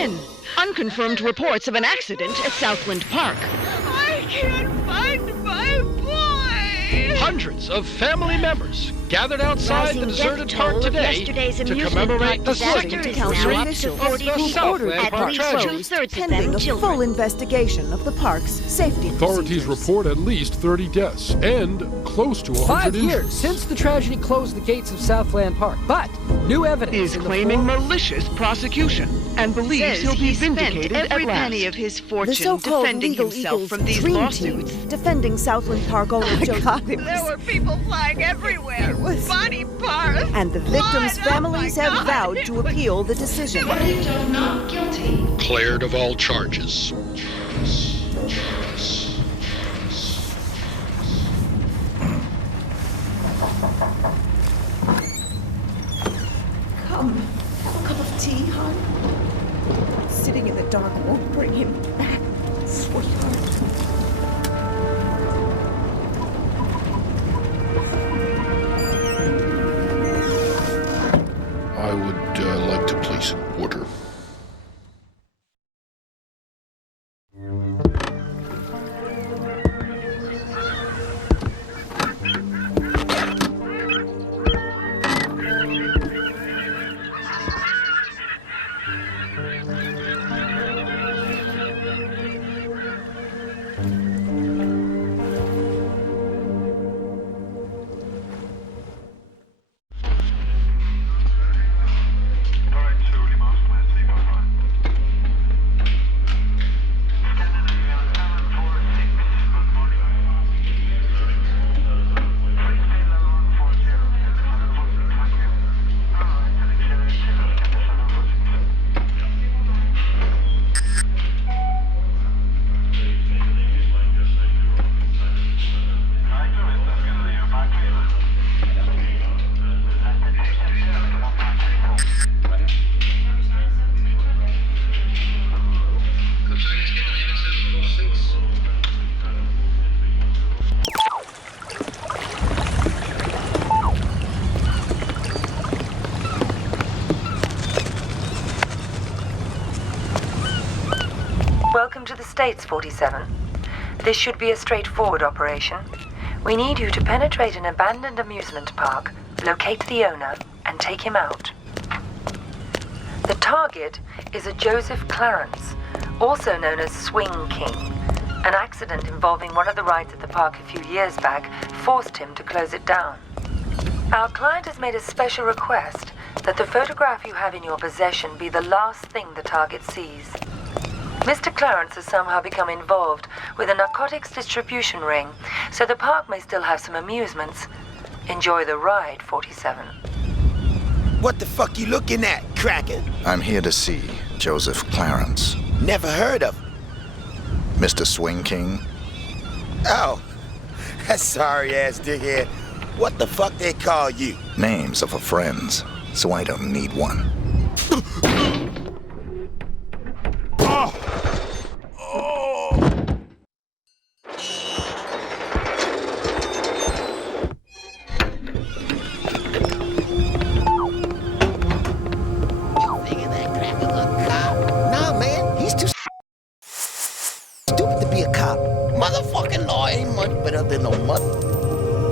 in. Unconfirmed reports of an accident at Southland Park. I can't find my boy! Hundreds of family members gathered outside Rising the deserted death park toll of today yesterday's to amusement commemorate park the disaster second is now anniversary up to of 40 the people, Southland at Park least tragedy. two-thirds of them pending a children. full investigation of the park's safety Authorities procedures. report at least 30 deaths and close to 100 5 injuries. years since the tragedy closed the gates of Southland Park, but new evidence Is in the claiming form- malicious prosecution and believes Says he'll be he spent vindicated every at last. penny of his The fortune so-called defending Legal himself Eagles from these Dream lawsuits. Team, defending Southland Park owner Joe. There were people flying everywhere. was- Body parts. And the victims' blood. families Oh my have God. vowed to appeal the decision. Cleared of all charges. Come, have a cup of tea, hon. Sitting in the dark won't bring him back, sweetheart. I would like to place an order. Welcome to the States, 47. This should be a straightforward operation. We need you to penetrate an abandoned amusement park, locate the owner, and take him out. The target is a Joseph Clarence, also known as Swing King. An accident involving one of the rides at the park a few years back forced him to close it down. Our client has made a special request that the photograph you have in your possession be the last thing the target sees. Mr. Clarence has somehow become involved with a narcotics distribution ring, so the park may still have some amusements. Enjoy the ride, 47. What the fuck you looking at, Cracker? I'm here to see Joseph Clarence. Never heard of him. Mr. Swing King? Oh, that sorry-ass dickhead. What the fuck they call you? Names are for friends, so I don't need one. Nah, man, he's too stupid to be a cop. Motherfucking law ain't much better than no mother.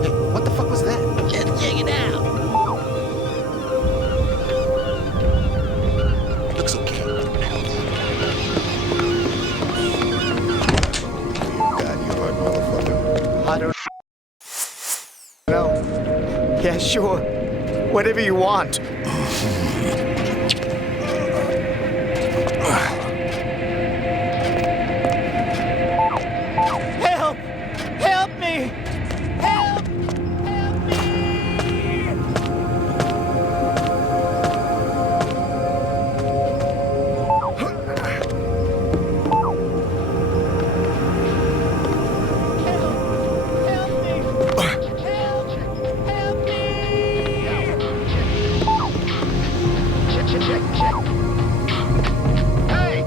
Hey, what the fuck was that? Let's check it out. Looks okay. God, you hard motherfucker. I don't know. Yeah, sure. Whatever you want. Help! Help me! Help! Help me! Hey!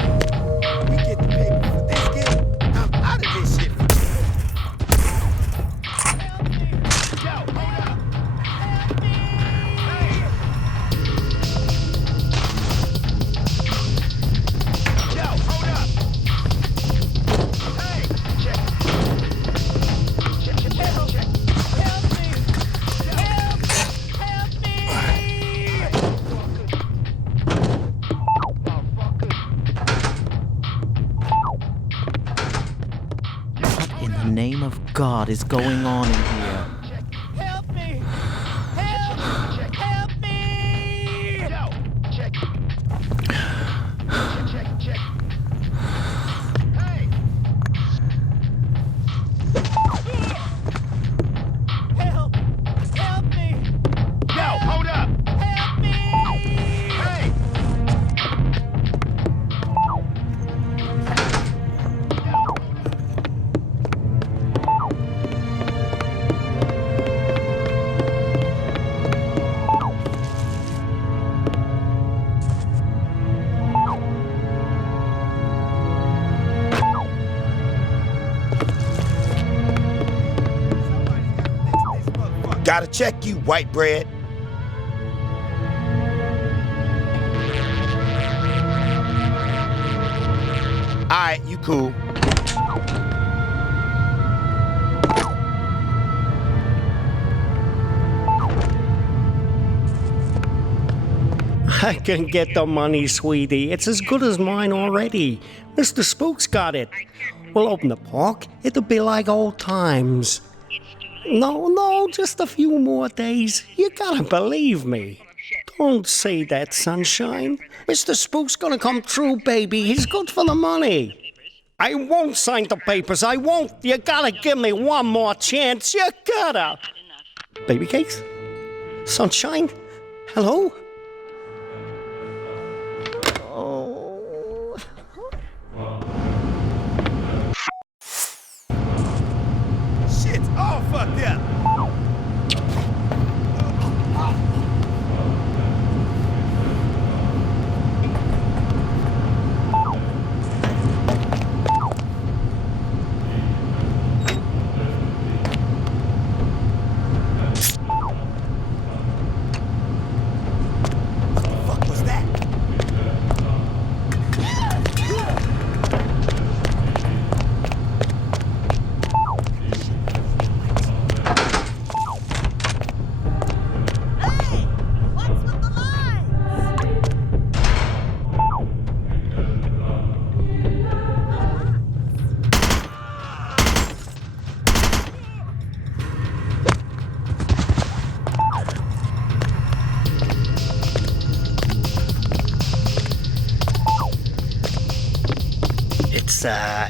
the name of God is going on in here? Help me! Help! Help me! Yo, check. Check. Hey! Help! Help me! Yo, hold up! Help me! Hey! Gotta check you, white bread. Alright, you cool. I can get the money, sweetie. It's as good as mine already. Mr. Spook's got it. We'll open the park. It'll be like old times. No, just a few more days. You gotta believe me. Don't say that, sunshine. Mr. Spook's gonna come true, baby. He's good for the money. I won't sign the papers. I won't. You gotta give me one more chance. You gotta. Baby cakes? Sunshine? Hello? Oh. Shit's all fucked up.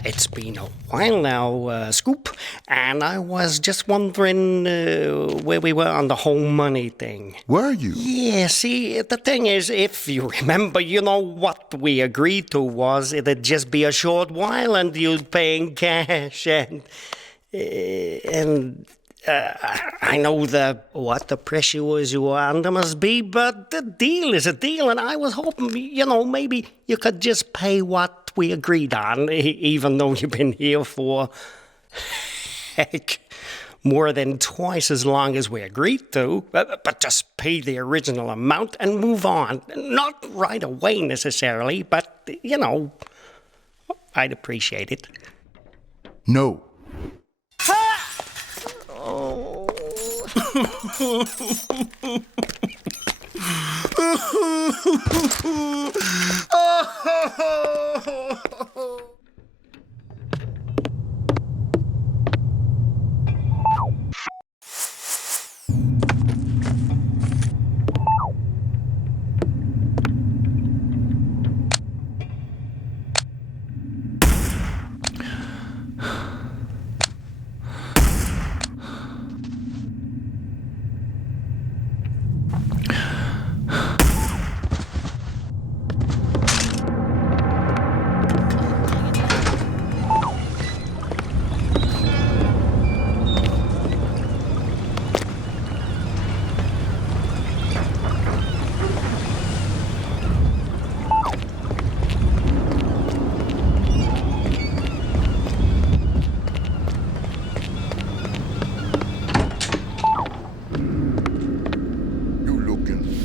It's been a while now, Scoop, and I was just wondering where we were on the whole money thing. Were you? Yeah, see, the thing is, if you remember, you know what we agreed to was it'd just be a short while and you'd pay in cash, and I know what the pressures you were under must be, but the deal is a deal, and I was hoping, maybe you could just pay what we agreed on, even though you've been here for, heck, more than twice as long as we agreed to. But just pay the original amount and move on. Not right away necessarily, but, I'd appreciate it. No. Oh.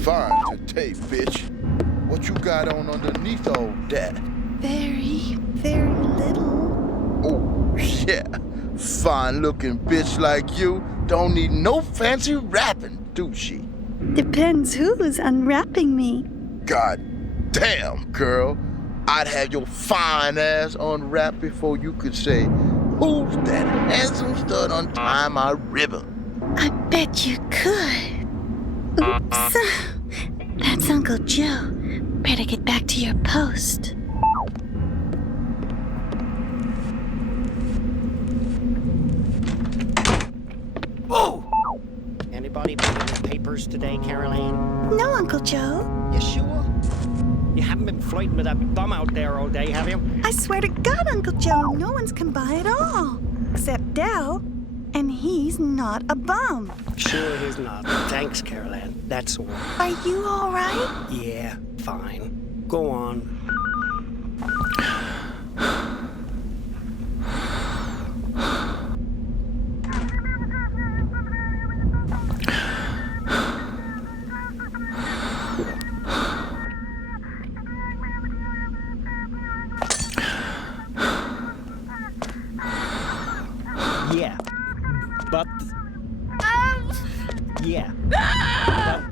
Fine today, bitch. What you got on underneath all that? Very, very little. Oh, yeah. Fine-looking bitch like you don't need no fancy wrapping, do she? Depends who's unwrapping me. God damn, girl. I'd have your fine ass unwrapped before you could say, who's that handsome stud untie my ribbon. I bet you could. Oops. That's Uncle Joe. Better get back to your post. Oh! Anybody been in the papers today, Caroline? No, Uncle Joe. You sure? You haven't been flirting with that bum out there all day, have you? I swear to God, Uncle Joe, no one's come by at all. Except Dell. And he's not a bum. Sure he's not. Thanks, Caroline. That's all. Are you all right? Yeah, fine. Go on. Yeah. But... Yeah. But...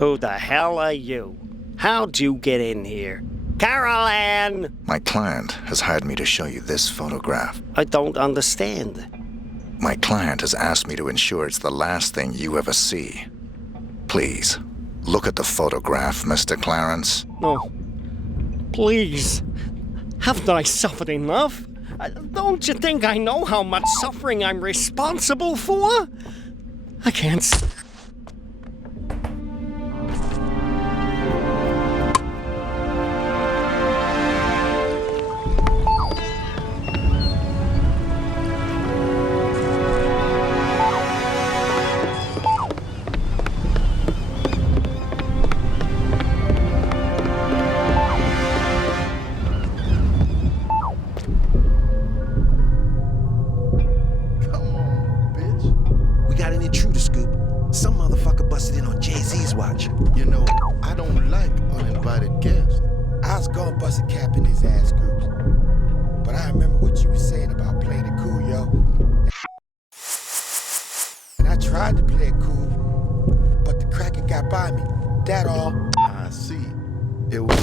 Who the hell are you? How'd you get in here? Caroline! My client has hired me to show you this photograph. I don't understand. My client has asked me to ensure it's the last thing you ever see. Please, look at the photograph, Mr. Clarence. No. Please. Haven't I suffered enough? Don't you think I know how much suffering I'm responsible for? I can't... You know, I don't like uninvited guests. I was gonna bust a cap in his ass groups. But I remember what you were saying about playing it cool, yo. And I tried to play it cool, but the cracker got by me. That all. I see. It was...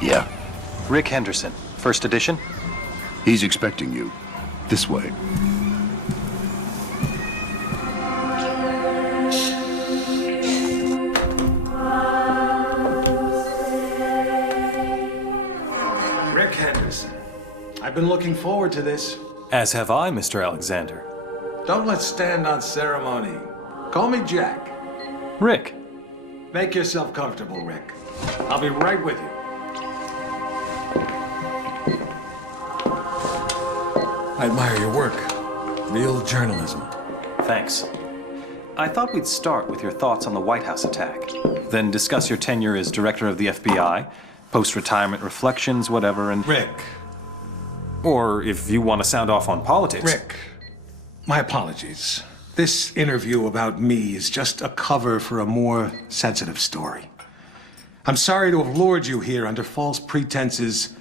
Yeah. Rick Henderson, first edition? He's expecting you. This way. Rick Henderson. I've been looking forward to this. As have I, Mr. Alexander. Don't let's stand on ceremony. Call me Jack. Rick. Make yourself comfortable, Rick. I'll be right with you. I admire your work. Real journalism. Thanks. I thought we'd start with your thoughts on the White House attack, then discuss your tenure as director of the FBI, post-retirement reflections, whatever, and... Rick. Or if you want to sound off on politics. Rick, my apologies. This interview about me is just a cover for a more sensitive story. I'm sorry to have lured you here under false pretenses,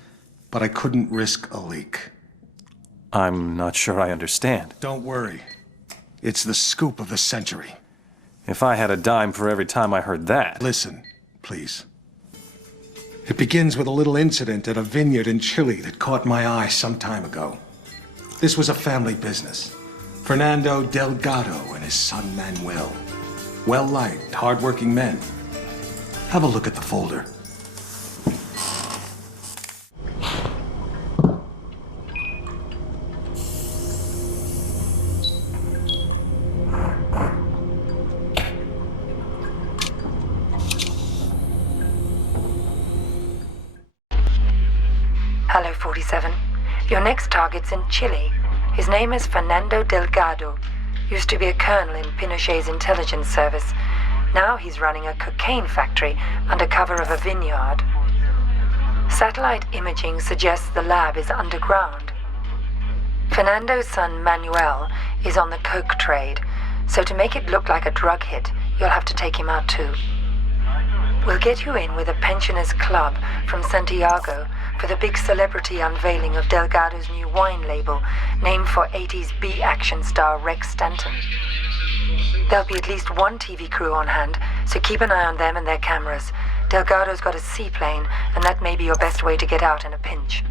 but I couldn't risk a leak. I'm not sure I understand. Don't worry. It's the scoop of the century. If I had a dime for every time I heard that... Listen, please. It begins with a little incident at a vineyard in Chile that caught my eye some time ago. This was a family business. Fernando Delgado and his son Manuel. Well-liked, hard-working men. Have a look at the folder. Hello, 47. Your next target's in Chile. His name is Fernando Delgado. Used to be a colonel in Pinochet's intelligence service. Now he's running a cocaine factory under cover of a vineyard. Satellite imaging suggests the lab is underground. Fernando's son Manuel is on the coke trade, so to make it look like a drug hit, you'll have to take him out too. We'll get you in with a pensioners club from Santiago for the big celebrity unveiling of Delgado's new wine label, named for 80s B-action star Rex Stanton. There'll be at least one TV crew on hand, so keep an eye on them and their cameras. Delgado's got a seaplane, and that may be your best way to get out in a pinch.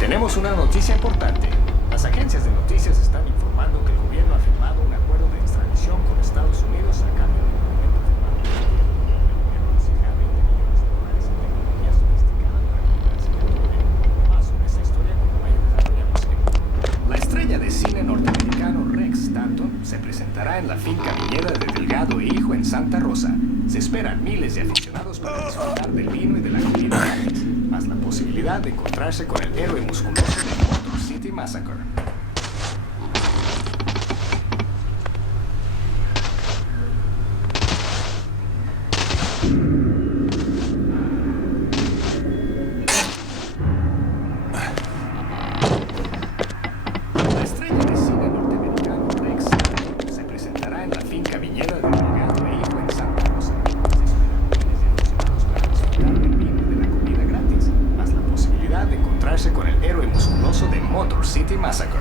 Tenemos una noticia importante. Las agencias de noticias están informando que el gobierno ha firmado un acuerdo de extradición con Estados Unidos a cambio de un documento firmado. El gobierno recibirá $20 millones en tecnología sofisticada para liberarse del problema. Más sobre esta historia cuando vaya desarrollándose. La estrella de cine norteamericano Rex Stanton se presentará en la finca viñera de Delgado e Hijo en Santa Rosa. Se esperan miles de aficionados para disfrutar del vino y de la comida gratis, más la posibilidad de encontrarse con el héroe musculoso de Motor City Massacre. La estrella de cine norteamericano Rex Stanton se presentará en la finca viñera de Delgado e Hijo en Santa Rosa. Se esperan miles de aficionados para disfrutar del vino y de la comida gratis, más la posibilidad de encontrarse con el héroe musculoso de Motor City Massacre.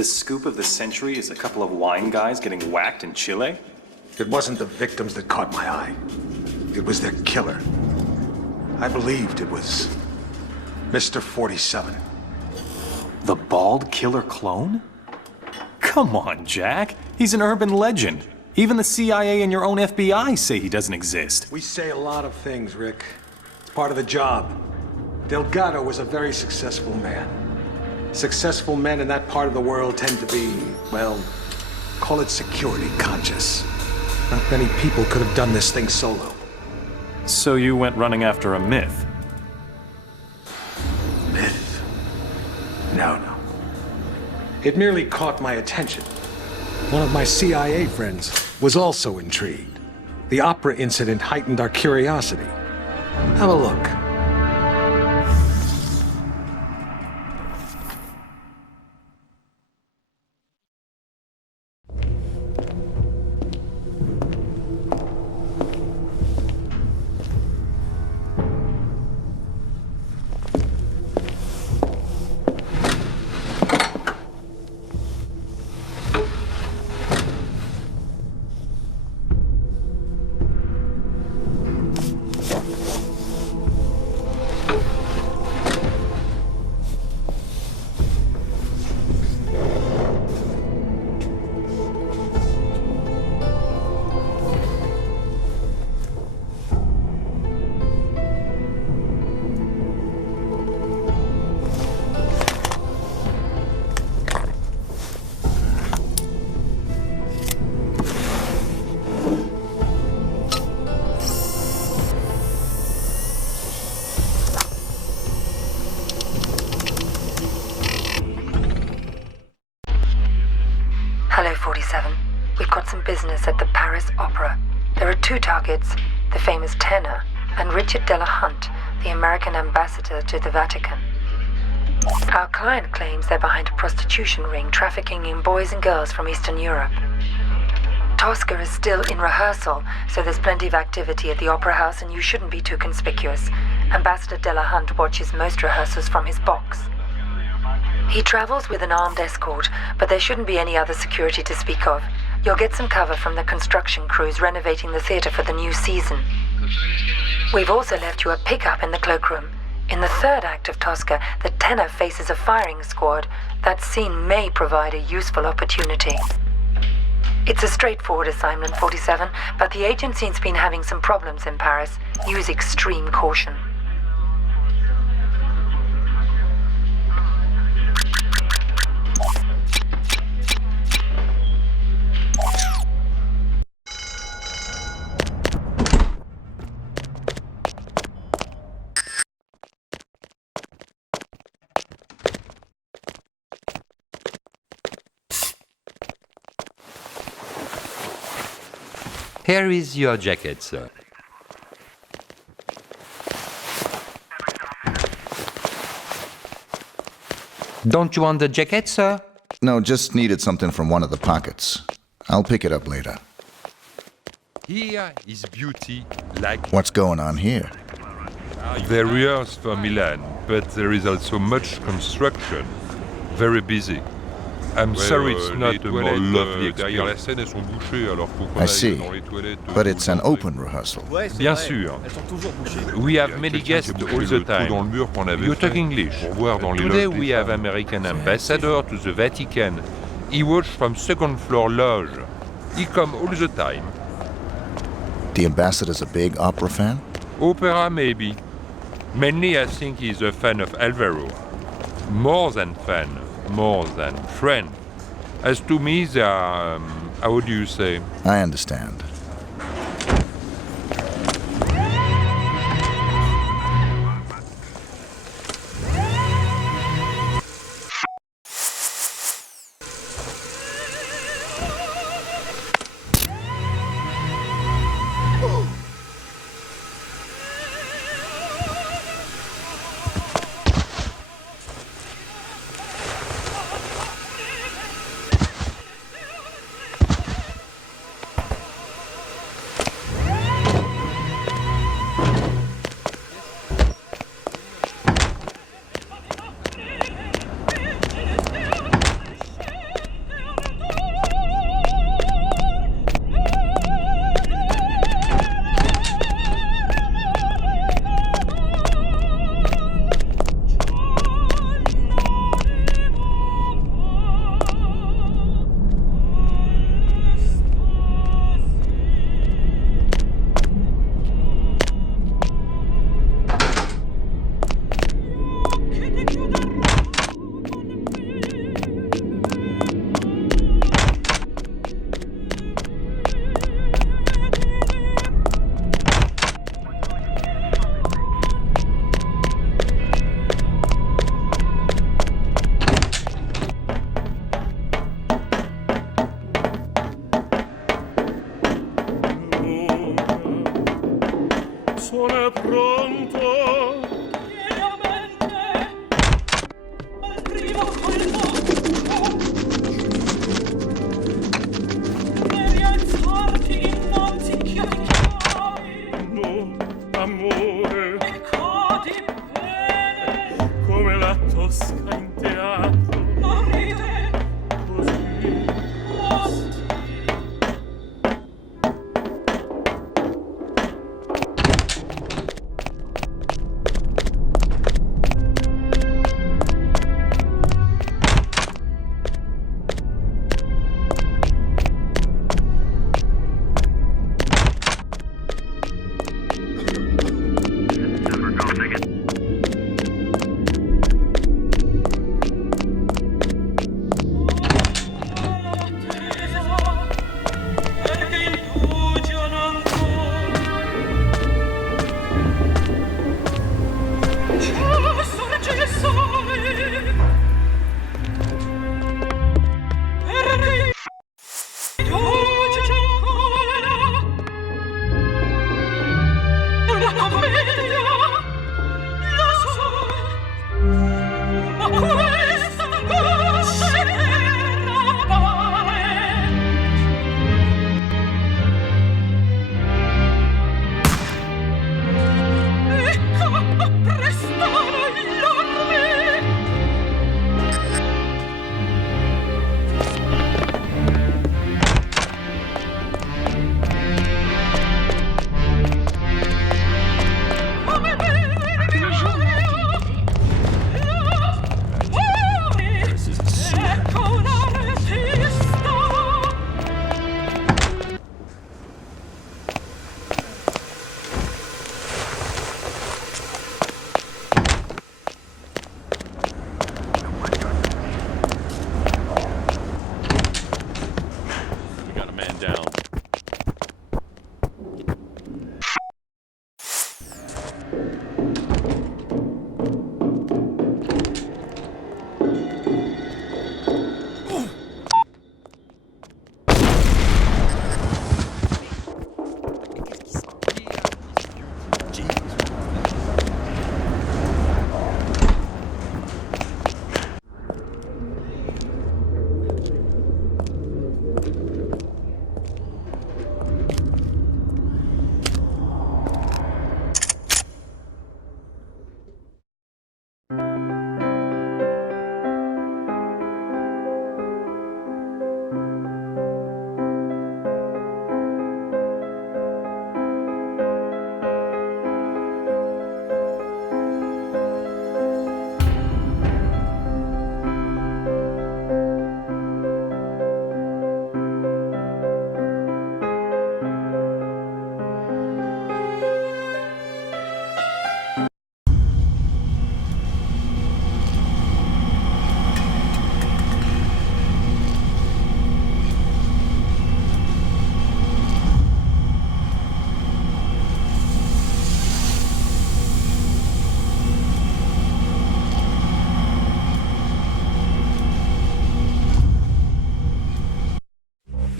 the scoop of the century is a couple of wine guys getting whacked in Chile? It wasn't the victims that caught my eye. It was their killer. I believed it was Mr. 47. The bald killer clone? Come on, Jack. He's an urban legend. Even the CIA and your own FBI say he doesn't exist. We say a lot of things, Rick. It's part of the job. Delgado was a very successful man. Successful men in that part of the world tend to be, well, call it security conscious. Not many people could have done this thing solo. So you went running after a myth? Myth? No. It merely caught my attention. One of my CIA friends was also intrigued. The opera incident heightened our curiosity. Have a look. Hello, 47. We've got some business at the Paris Opera. There are two targets, the famous tenor and Richard Delahunt, the American ambassador to the Vatican. Our client claims they're behind a prostitution ring trafficking in boys and girls from Eastern Europe. Tosca is still in rehearsal, so there's plenty of activity at the Opera House and you shouldn't be too conspicuous. Ambassador Delahunt watches most rehearsals from his box. He travels with an armed escort, but there shouldn't be any other security to speak of. You'll get some cover from the construction crews renovating the theater for the new season. We've also left you a pickup in the cloakroom. In the third act of Tosca, the tenor faces a firing squad. That scene may provide a useful opportunity. It's a straightforward assignment, 47, but the agency's been having some problems in Paris. Use extreme caution. Here is your jacket, sir. Don't you want the jacket, sir? No, just needed something from one of the pockets. I'll pick it up later. Here is beauty like... What's going on here? They rehearse for Milan, but there is also much construction. Very busy. I'm sorry it's not a more lovely experience. I see. But it's an open rehearsal. Bien sûr. We have many guests all the time. You talk English. Today we have American ambassador to the Vatican. He watch from second floor loge. He come all the time. The ambassador's a big opera fan? Opera maybe. Mainly I think he's a fan of Alvaro. More than fan. More than friend. As to me, they are, how do you say? I understand. d'amore come la Tosca in teatro. Non ride così.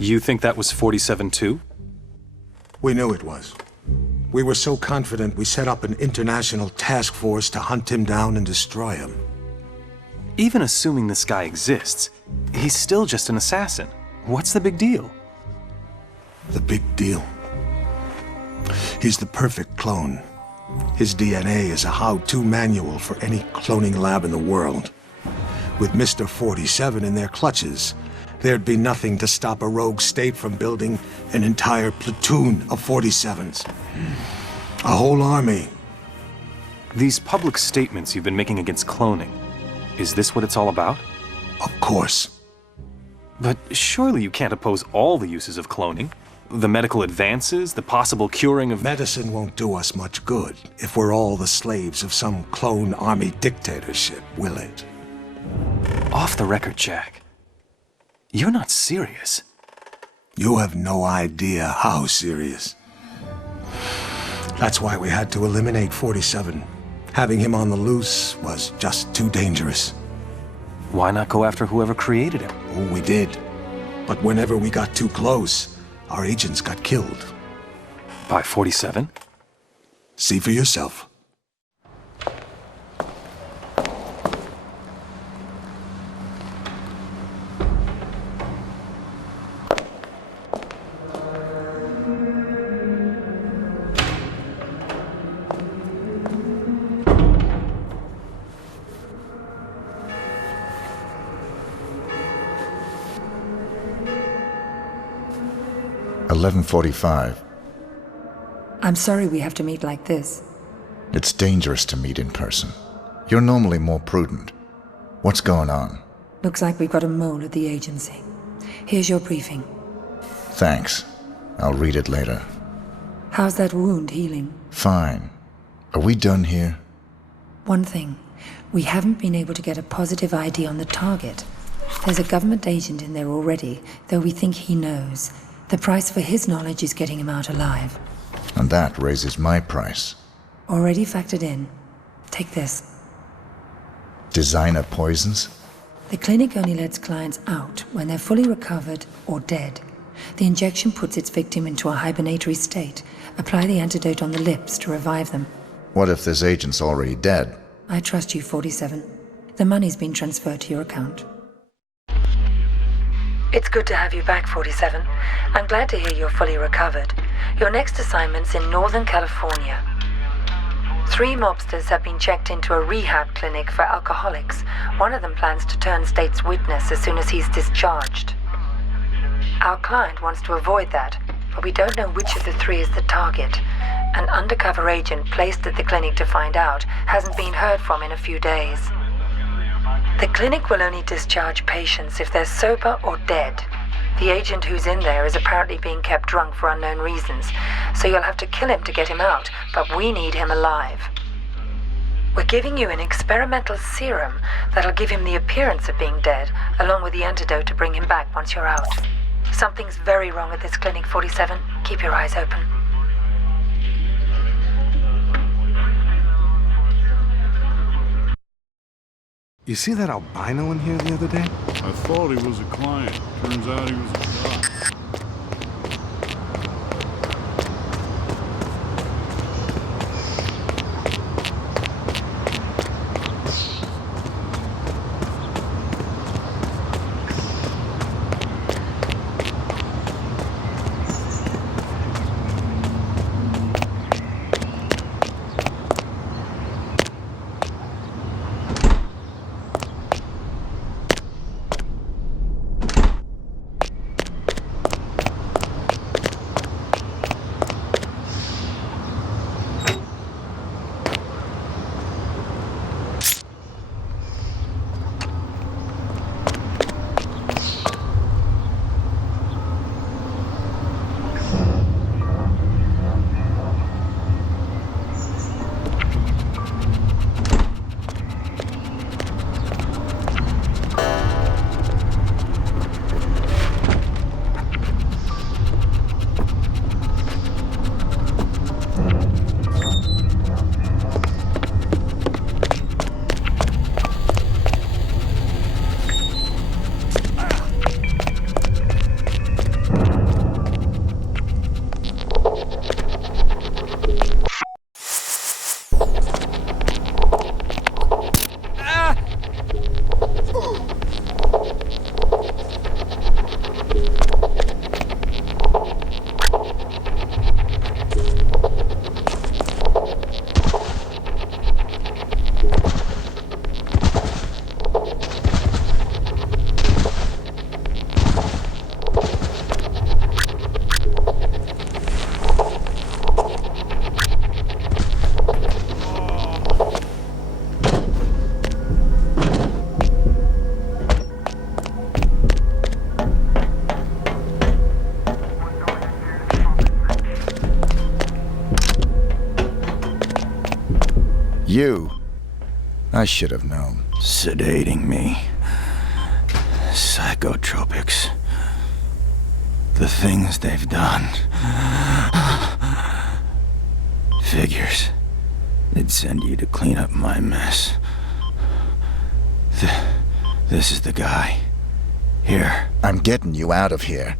You think that was 47 too? We knew it was. We were so confident we set up an international task force to hunt him down and destroy him. Even assuming this guy exists, he's still just an assassin. What's the big deal? The big deal? He's the perfect clone. His DNA is a how-to manual for any cloning lab in the world. With Mr. 47 in their clutches, there'd be nothing to stop a rogue state from building an entire platoon of 47s. A whole army. These public statements you've been making against cloning, is this what it's all about? Of course. But surely you can't oppose all the uses of cloning. The medical advances, the possible curing of... Medicine won't do us much good if we're all the slaves of some clone army dictatorship, will it? Off the record, Jack. You're not serious. You have no idea how serious. That's why we had to eliminate 47. Having him on the loose was just too dangerous. Why not go after whoever created him? Oh, we did. But whenever we got too close, our agents got killed. By 47? See for yourself. 11:45. I'm sorry we have to meet like this. It's dangerous to meet in person. You're normally more prudent. What's going on? Looks like we've got a mole at the agency. Here's your briefing. Thanks. I'll read it later. How's that wound healing? Fine. Are we done here? One thing. We haven't been able to get a positive ID on the target. There's a government agent in there already, though we think he knows. The price for his knowledge is getting him out alive. And that raises my price. Already factored in. Take this. Designer poisons? The clinic only lets clients out when they're fully recovered or dead. The injection puts its victim into a hibernatory state. Apply the antidote on the lips to revive them. What if this agent's already dead? I trust you, 47. The money's been transferred to your account. It's good to have you back, 47. I'm glad to hear you're fully recovered. Your next assignment's in Northern California. 3 mobsters have been checked into a rehab clinic for alcoholics. One of them plans to turn state's witness as soon as he's discharged. Our client wants to avoid that, but we don't know which of the 3 is the target. An undercover agent placed at the clinic to find out hasn't been heard from in a few days. The clinic will only discharge patients if they're sober or dead. The agent who's in there is apparently being kept drunk for unknown reasons, so you'll have to kill him to get him out, but we need him alive. We're giving you an experimental serum that'll give him the appearance of being dead, along with the antidote to bring him back once you're out. Something's very wrong at this clinic, 47. Keep your eyes open. You see that albino in here the other day? I thought he was a client. Turns out he was a cop. You. I should have known. Sedating me. Psychotropics. The things they've done. Figures. They'd send you to clean up my mess. This is the guy. Here. I'm getting you out of here.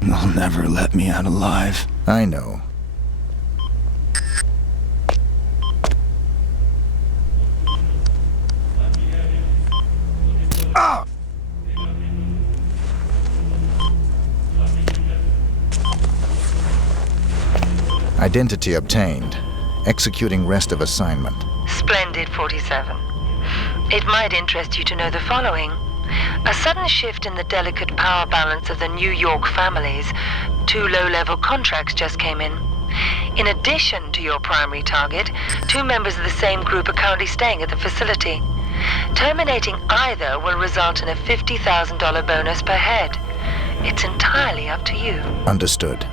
They'll never let me out alive. I know. Ah! Identity obtained. Executing rest of assignment. Splendid, 47. It might interest you to know the following. A sudden shift in the delicate power balance of the New York families 2 low-level contracts just came in. In addition to your primary target, 2 members of the same group are currently staying at the facility. Terminating either will result in a $50,000 bonus per head. It's entirely up to you. Understood.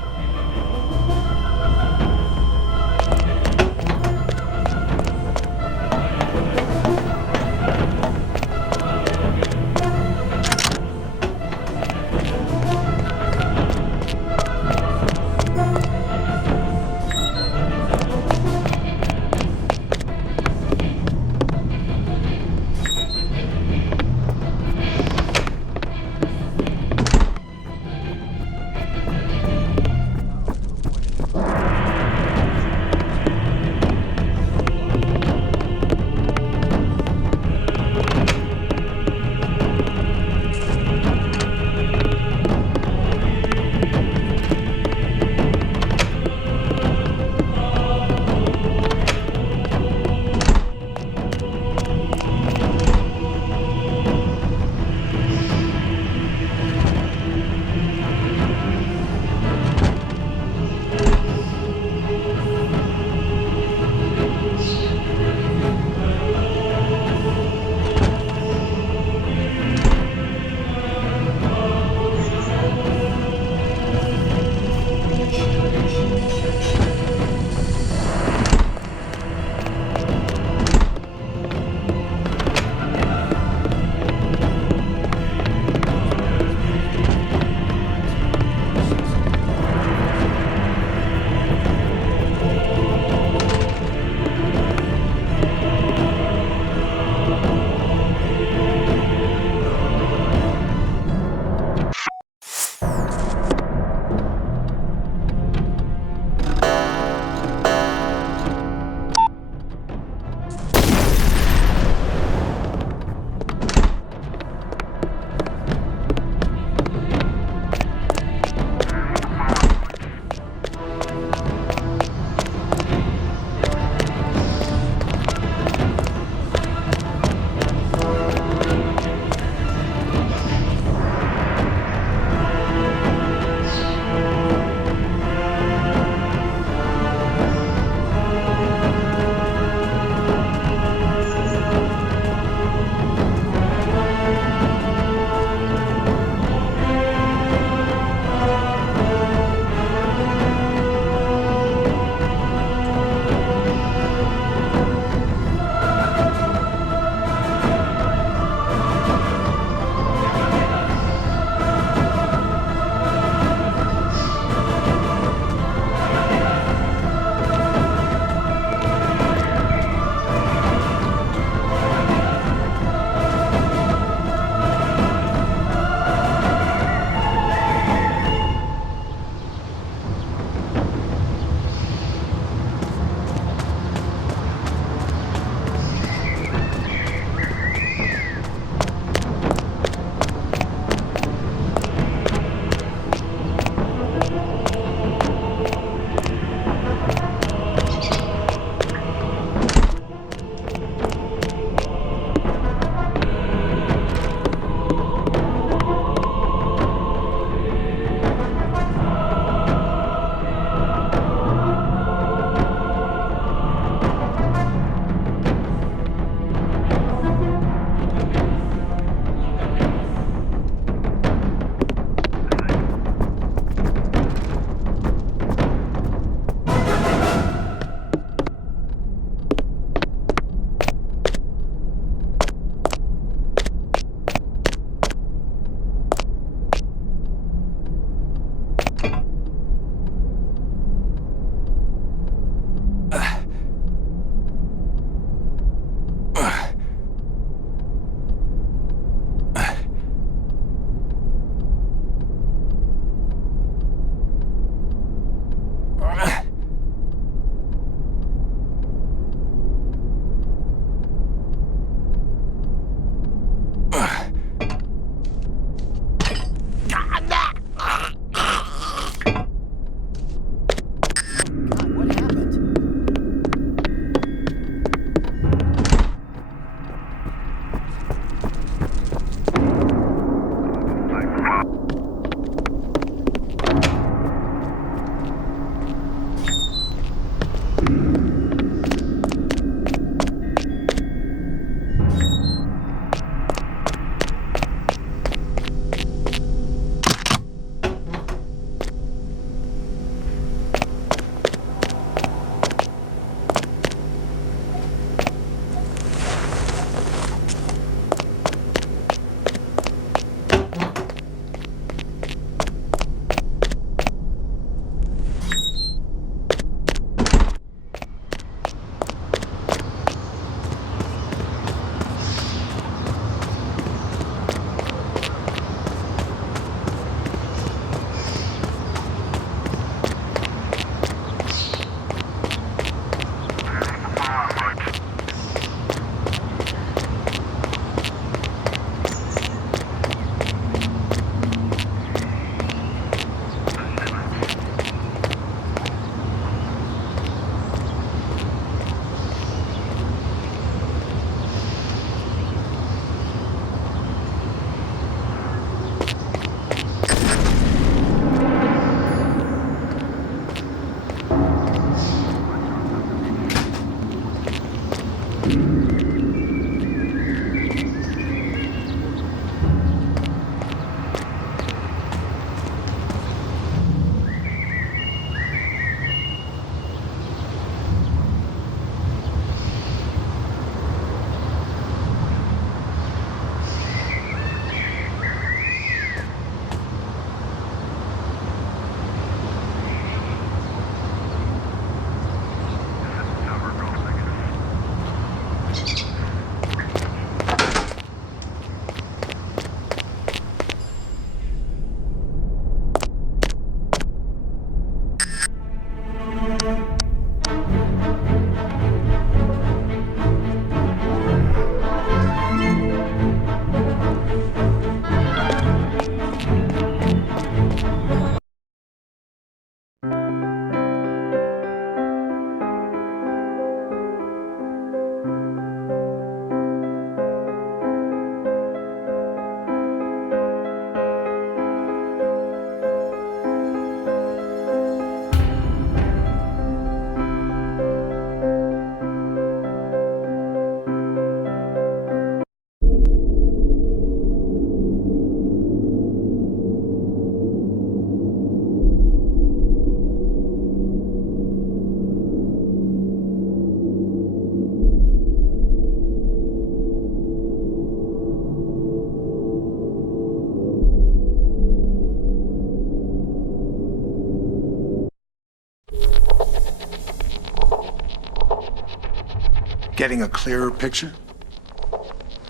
Getting a clearer picture?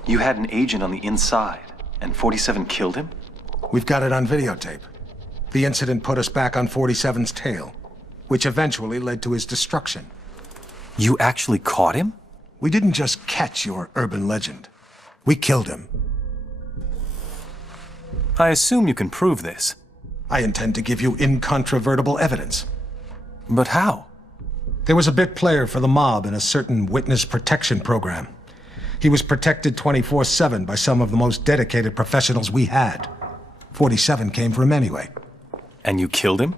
You had an agent on the inside, and 47 killed him? We've got it on videotape. The incident put us back on 47's tail, which eventually led to his destruction. You actually caught him? We didn't just catch your urban legend. We killed him. I assume you can prove this. I intend to give you incontrovertible evidence. But how? There was a bit player for the mob in a certain witness protection program. He was protected 24/7 by some of the most dedicated professionals we had. 47 came for him anyway. And you killed him?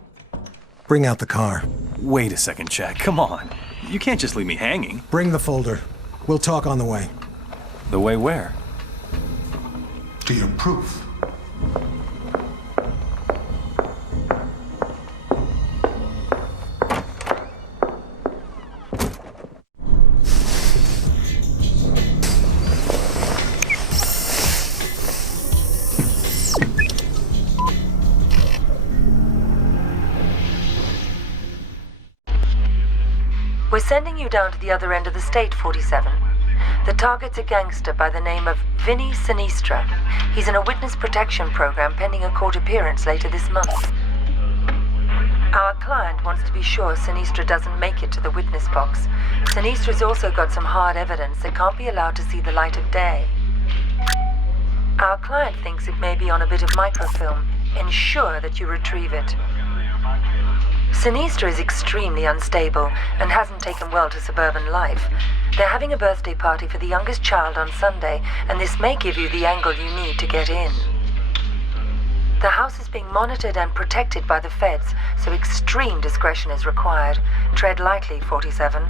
Bring out the car. Wait a second, Jack. Come on. You can't just leave me hanging. Bring the folder. We'll talk on the way. The way where? To your proof. We're sending you down to the other end of the state, 47. The target's a gangster by the name of Vinny Sinistra. He's in a witness protection program pending a court appearance later this month. Our client wants to be sure Sinistra doesn't make it to the witness box. Sinistra's also got some hard evidence that can't be allowed to see the light of day. Our client thinks it may be on a bit of microfilm. Ensure that you retrieve it. Sinistra is extremely unstable and hasn't taken well to suburban life. They're having a birthday party for the youngest child on Sunday, and this may give you the angle you need to get in. The house is being monitored and protected by the feds, so extreme discretion is required. Tread lightly, 47.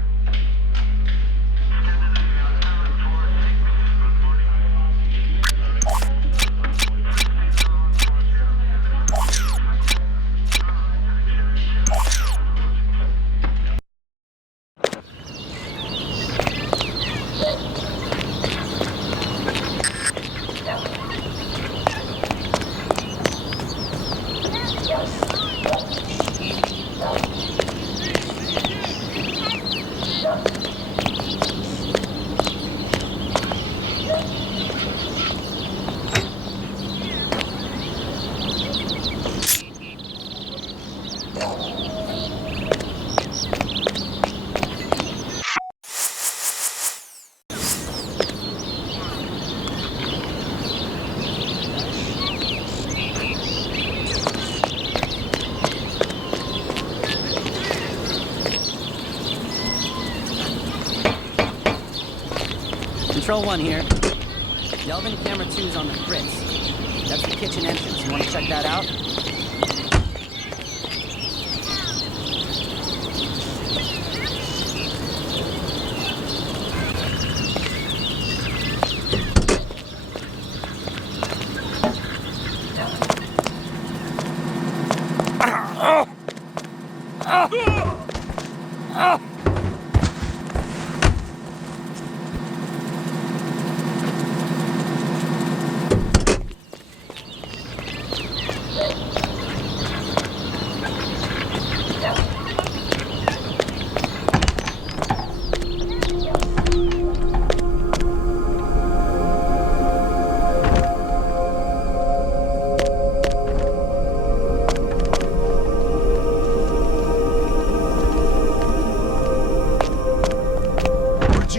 Control 1 here. Delvin camera 2 is on the Fritz. That's the kitchen entrance. You want to check that out?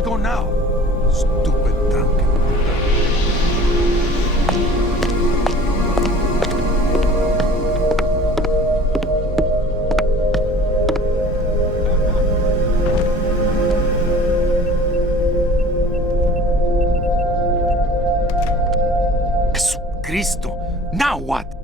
go now? Stupid drunken. Jesucristo. Now what?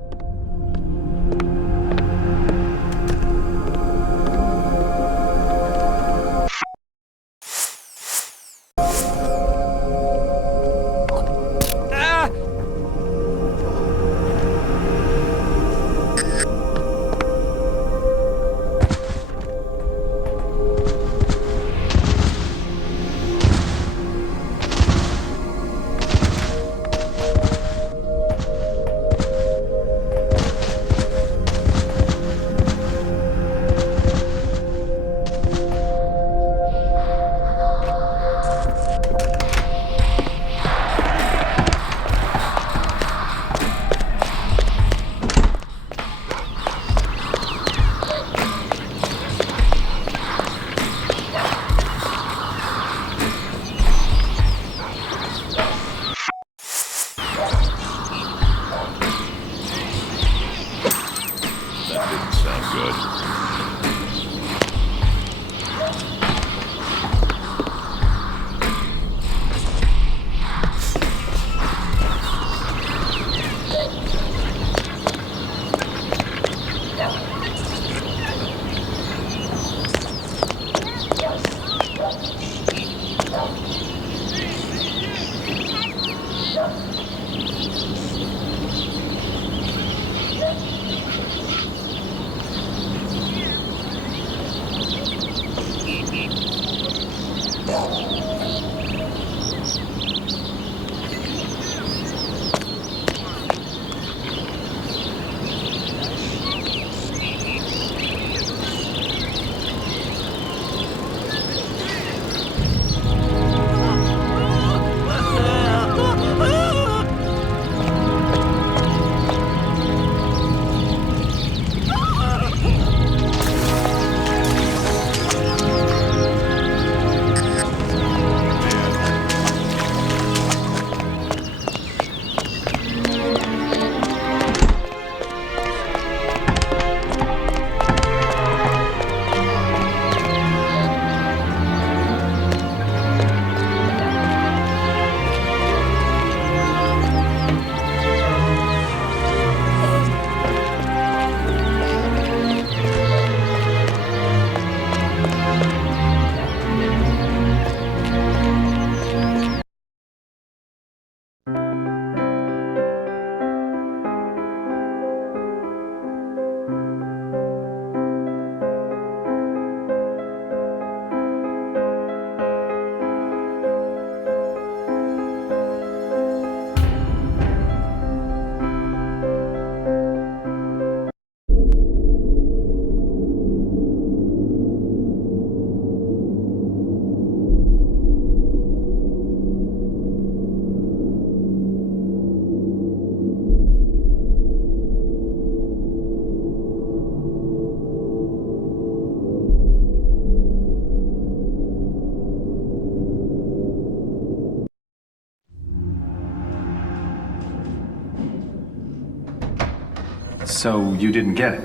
So you didn't get it?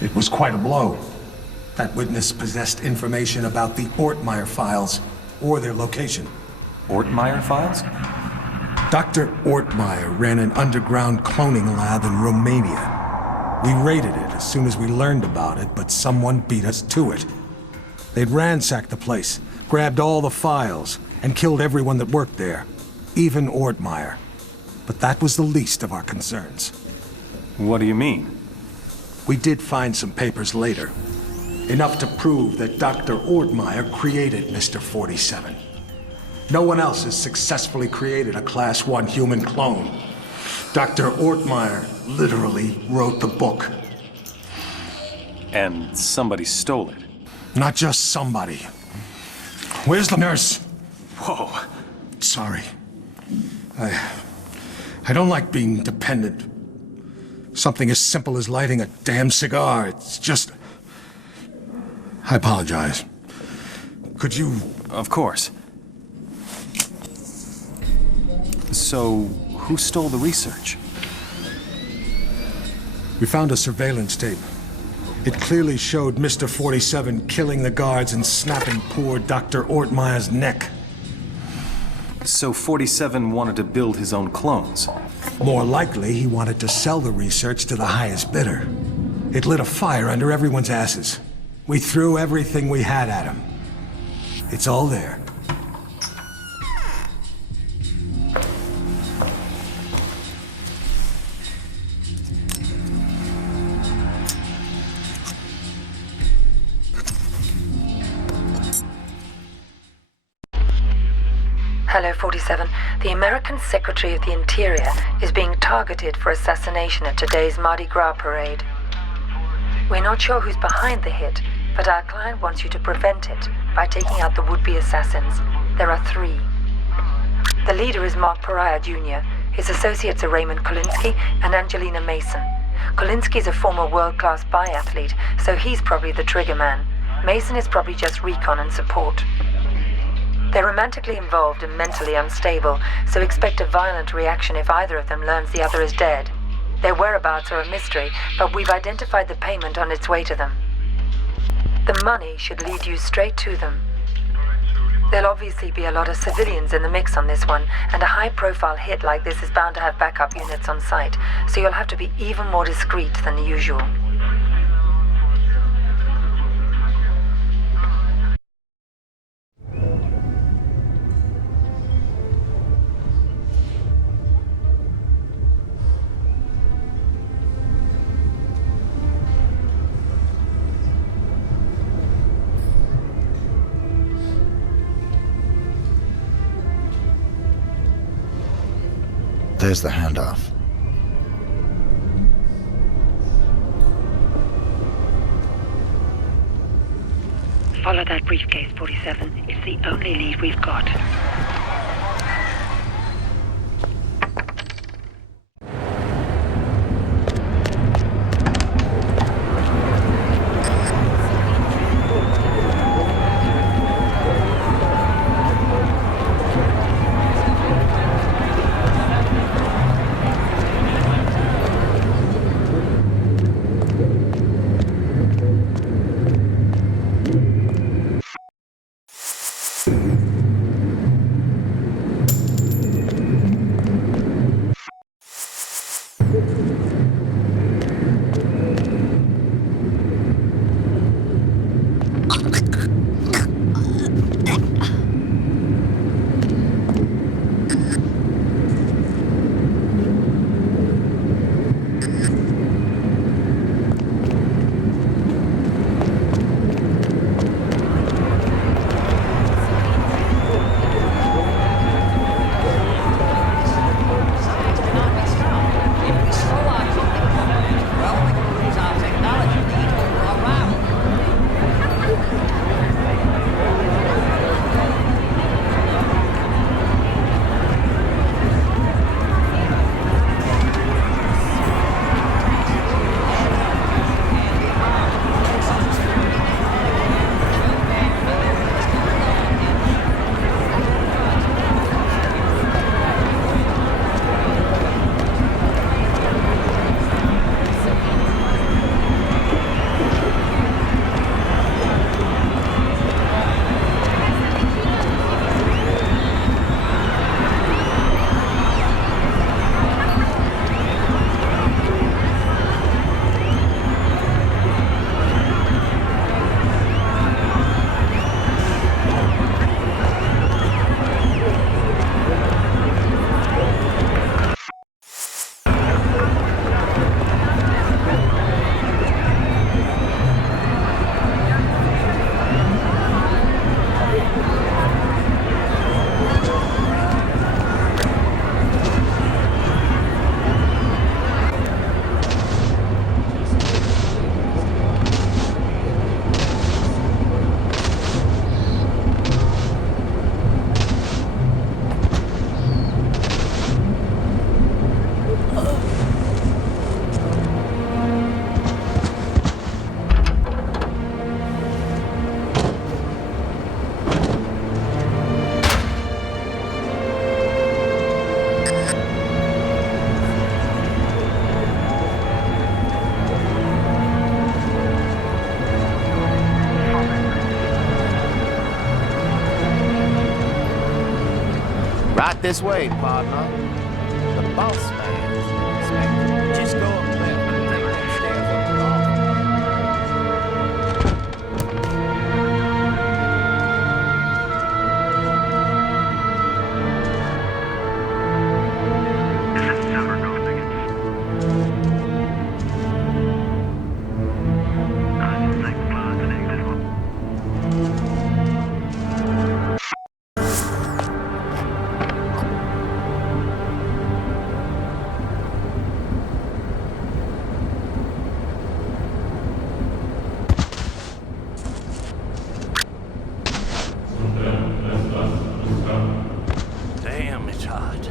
It was quite a blow. That witness possessed information about the Ortmeyer files, or their location. Ortmeyer files? Dr. Ortmeyer ran an underground cloning lab in Romania. We raided it as soon as we learned about it, but someone beat us to it. They'd ransacked the place, grabbed all the files, and killed everyone that worked there, even Ortmeyer. But that was the least of our concerns. What do you mean? We did find some papers later. Enough to prove that Dr. Ortmeyer created Mr. 47. No one else has successfully created a Class 1 human clone. Dr. Ortmeyer literally wrote the book. And somebody stole it? Not just somebody. Where's the nurse? Whoa. Sorry. I don't like being dependent. Something as simple as lighting a damn cigar. It's just... I apologize. Could you... Of course. So, who stole the research? We found a surveillance tape. It clearly showed Mr. 47 killing the guards and snapping poor Dr. Ortmeyer's neck. So 47 wanted to build his own clones? More likely, he wanted to sell the research to the highest bidder. It lit a fire under everyone's asses. We threw everything we had at him. It's all there. Hello, 47. The American Secretary of the Interior is being targeted for assassination at today's Mardi Gras parade. We're not sure who's behind the hit, but our client wants you to prevent it by taking out the would-be assassins. There are 3. The leader is Mark Pariah Jr. His associates are Raymond Kolinsky and Angelina Mason. Kolinsky's a former world-class biathlete, so he's probably the trigger man. Mason is probably just recon and support. They're romantically involved and mentally unstable, so expect a violent reaction if either of them learns the other is dead. Their whereabouts are a mystery, but we've identified the payment on its way to them. The money should lead you straight to them. There'll obviously be a lot of civilians in the mix on this one, and a high-profile hit like this is bound to have backup units on site, so you'll have to be even more discreet than the usual. There's the handoff. Follow that briefcase, 47. It's the only lead we've got. Right this way, partner. The boss man is expected. Just go up left and take them stairs up the office. Damn, it's hot.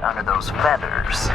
Under those feathers.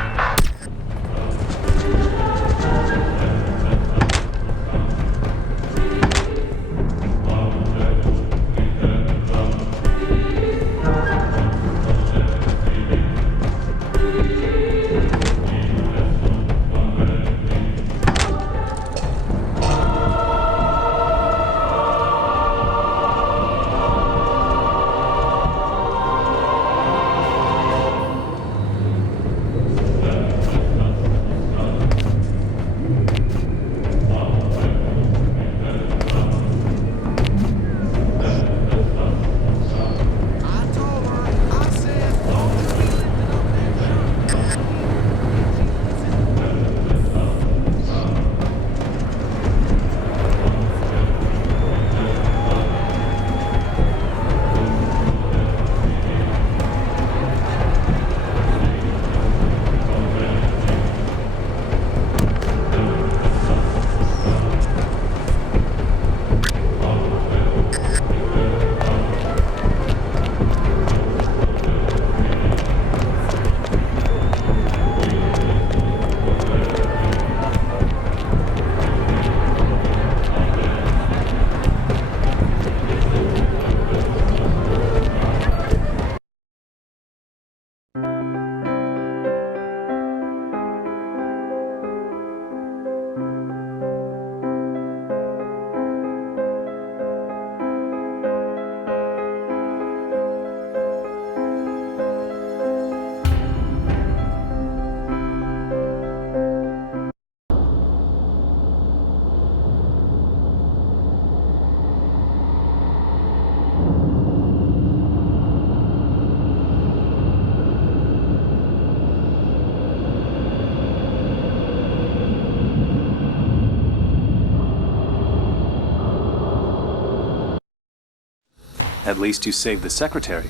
At least you saved the secretary.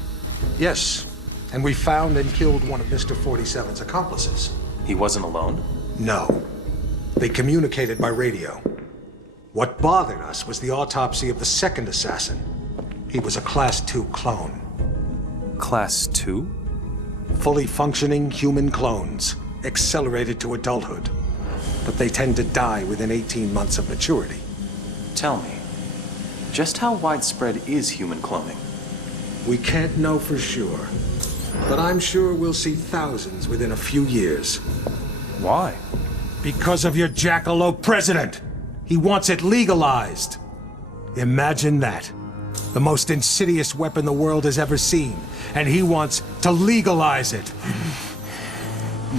Yes, and we found and killed one of Mr. 47's accomplices. He wasn't alone? No. They communicated by radio. What bothered us was the autopsy of the second assassin. He was a Class 2 clone. Class 2? Fully functioning human clones, accelerated to adulthood. But they tend to die within 18 months of maturity. Tell me, just how widespread is human cloning? We can't know for sure, but I'm sure we'll see thousands within a few years. Why? Because of your jackalope president! He wants it legalized! Imagine that. The most insidious weapon the world has ever seen, and he wants to legalize it.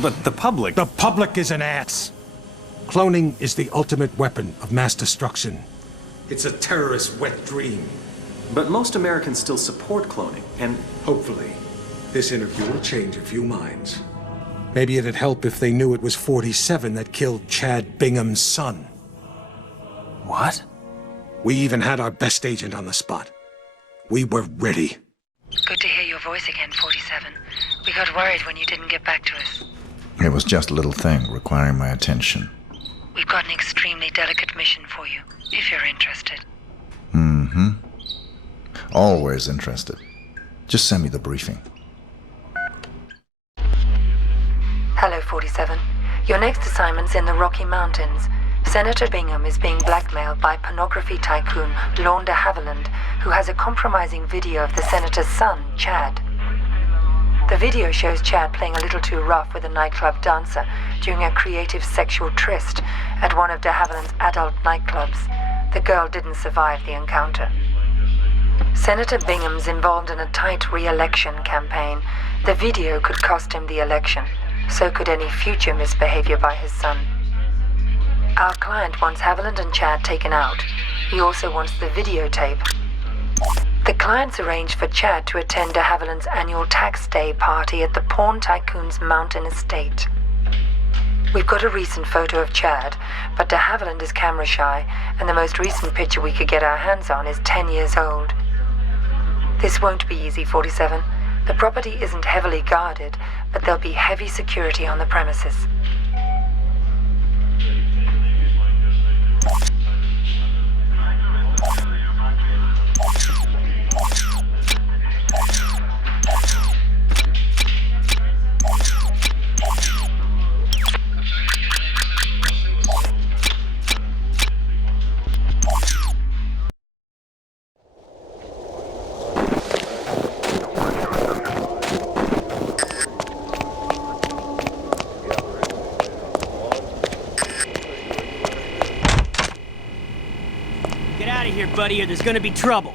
But the public... The public is an ass. Cloning is the ultimate weapon of mass destruction. It's a terrorist's wet dream. But most Americans still support cloning, and... Hopefully, this interview will change a few minds. Maybe it'd help if they knew it was 47 that killed Chad Bingham's son. What? We even had our best agent on the spot. We were ready. Good to hear your voice again, 47. We got worried when you didn't get back to us. It was just a little thing requiring my attention. We've got an extremely delicate mission for you, if you're interested. Mm-hmm. Always interested. Just send me the briefing. Hello, 47. Your next assignment's in the Rocky Mountains. Senator Bingham is being blackmailed by pornography tycoon Lorne de Havilland, who has a compromising video of the senator's son, Chad. The video shows Chad playing a little too rough with a nightclub dancer during a creative sexual tryst at one of de Havilland's adult nightclubs. The girl didn't survive the encounter. Senator Bingham's involved in a tight re-election campaign. The video could cost him the election. So could any future misbehavior by his son. Our client wants Haviland and Chad taken out. He also wants the videotape. The client's arranged for Chad to attend de Havilland's annual tax day party at the porn tycoon's mountain estate. We've got a recent photo of Chad, but de Havilland is camera shy, and the most recent picture we could get our hands on is 10 years old. This won't be easy, 47. The property isn't heavily guarded, but there'll be heavy security on the premises. Get out of here, buddy, or there's gonna be trouble.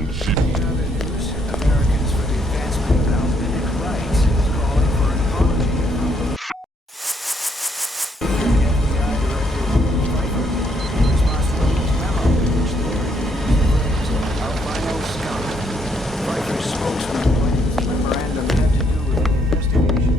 Aren't you? Americans for the Advancement of Albinic Rights is calling for an apology. FBI Director Pfeiffer, in response to a leaked memo in which the albino scum. Pfeiffer's spokesman claims the memorandum had to do with the investigation.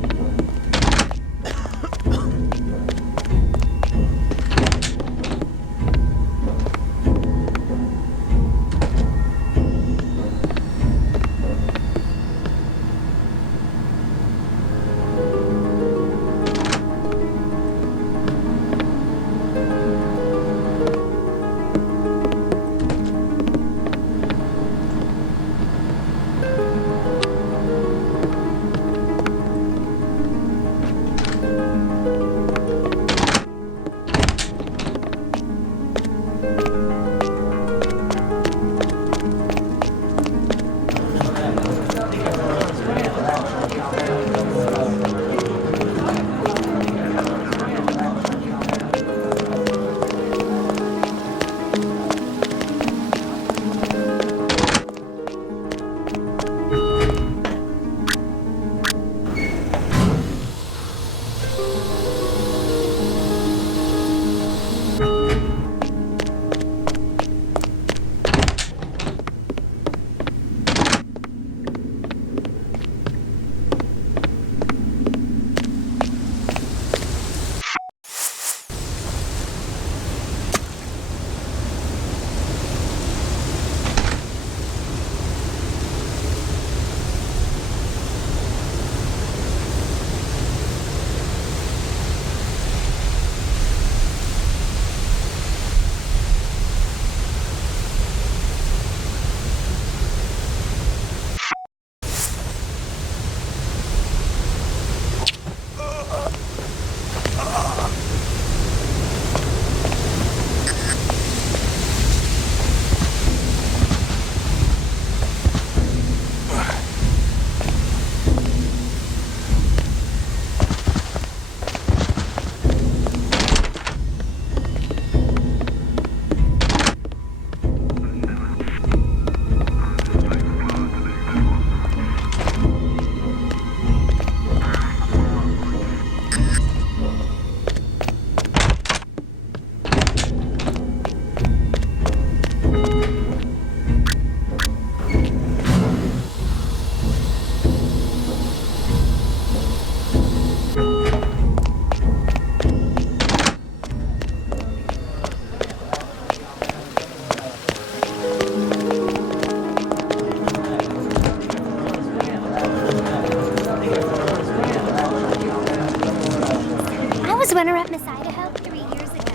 I was runner-up Miss Idaho 3 years ago.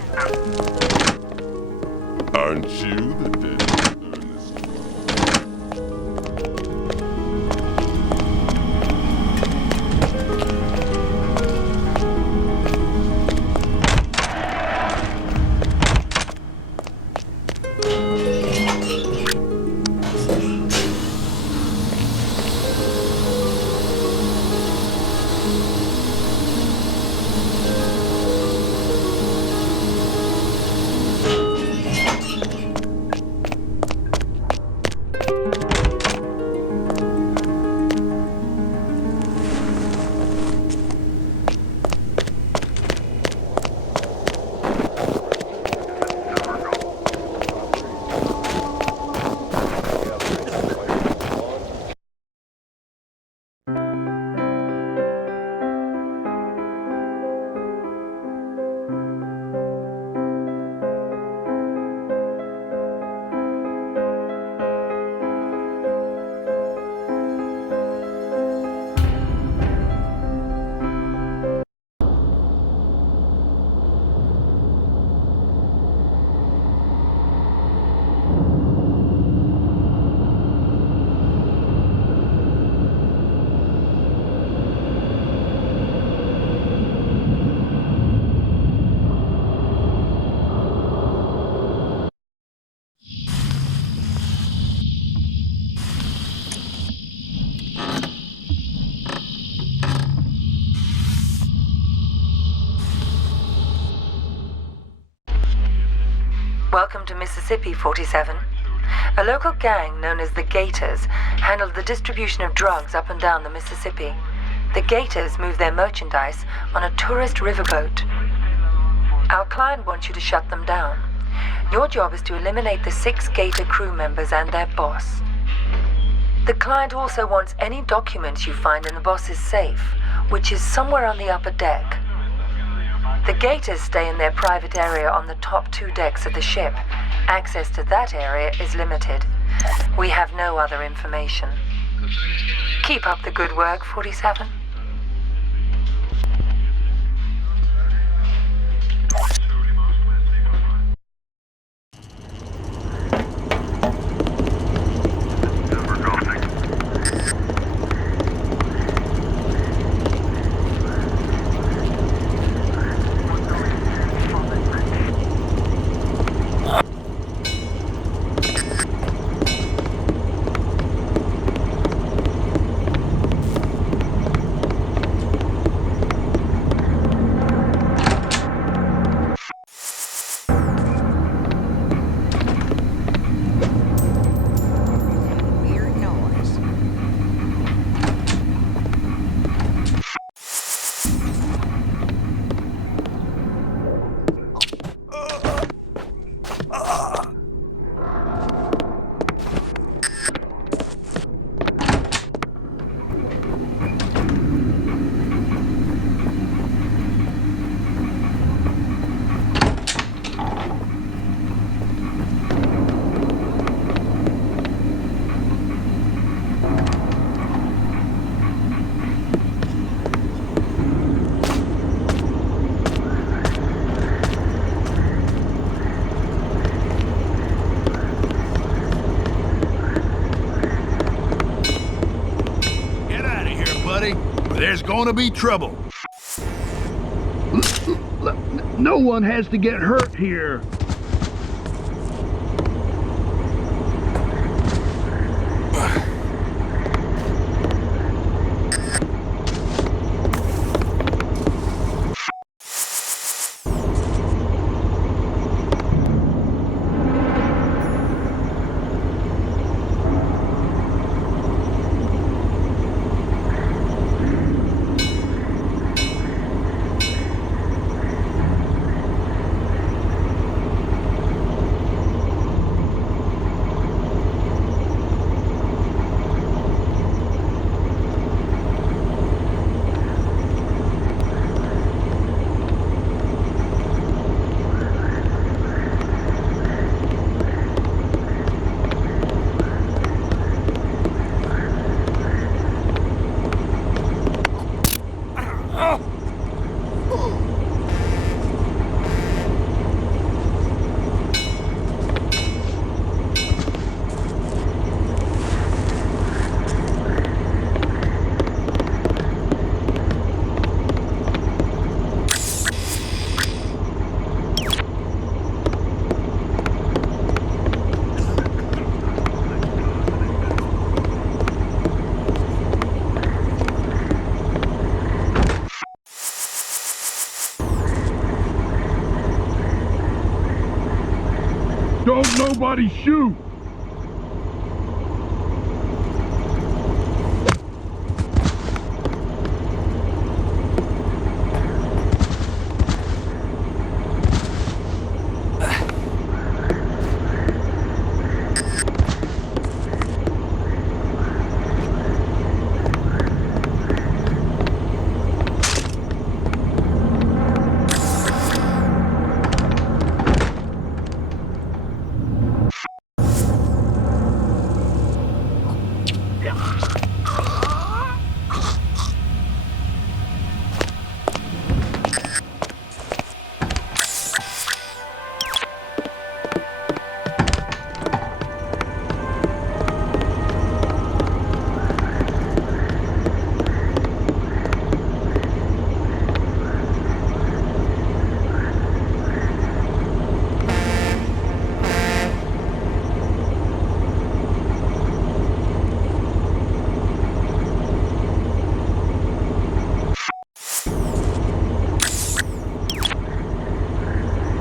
Aren't you the dead Ernest? Welcome to Mississippi, 47. A local gang known as the Gators handled the distribution of drugs up and down the Mississippi. The Gators move their merchandise on a tourist riverboat. Our client wants you to shut them down. Your job is to eliminate the 6 Gator crew members and their boss. The client also wants any documents you find in the boss's safe, which is somewhere on the upper deck. The Gators stay in their private area on the top 2 decks of the ship. Access to that area is limited. We have no other information. Keep up the good work, 47. There's gonna be trouble. No one has to get hurt here. Don't nobody shoot!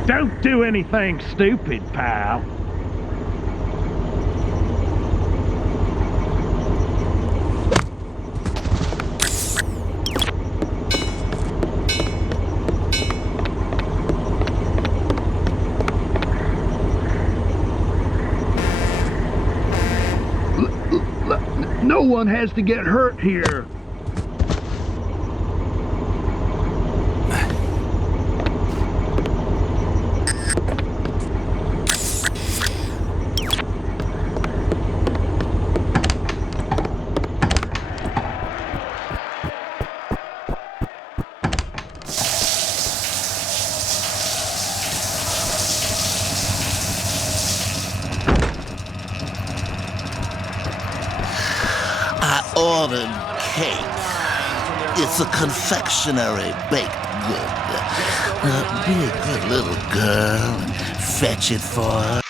Don't do anything stupid, pal. one has to get hurt here. Ordered cake. It's a confectionery baked good. Be a good little girl and fetch it for us.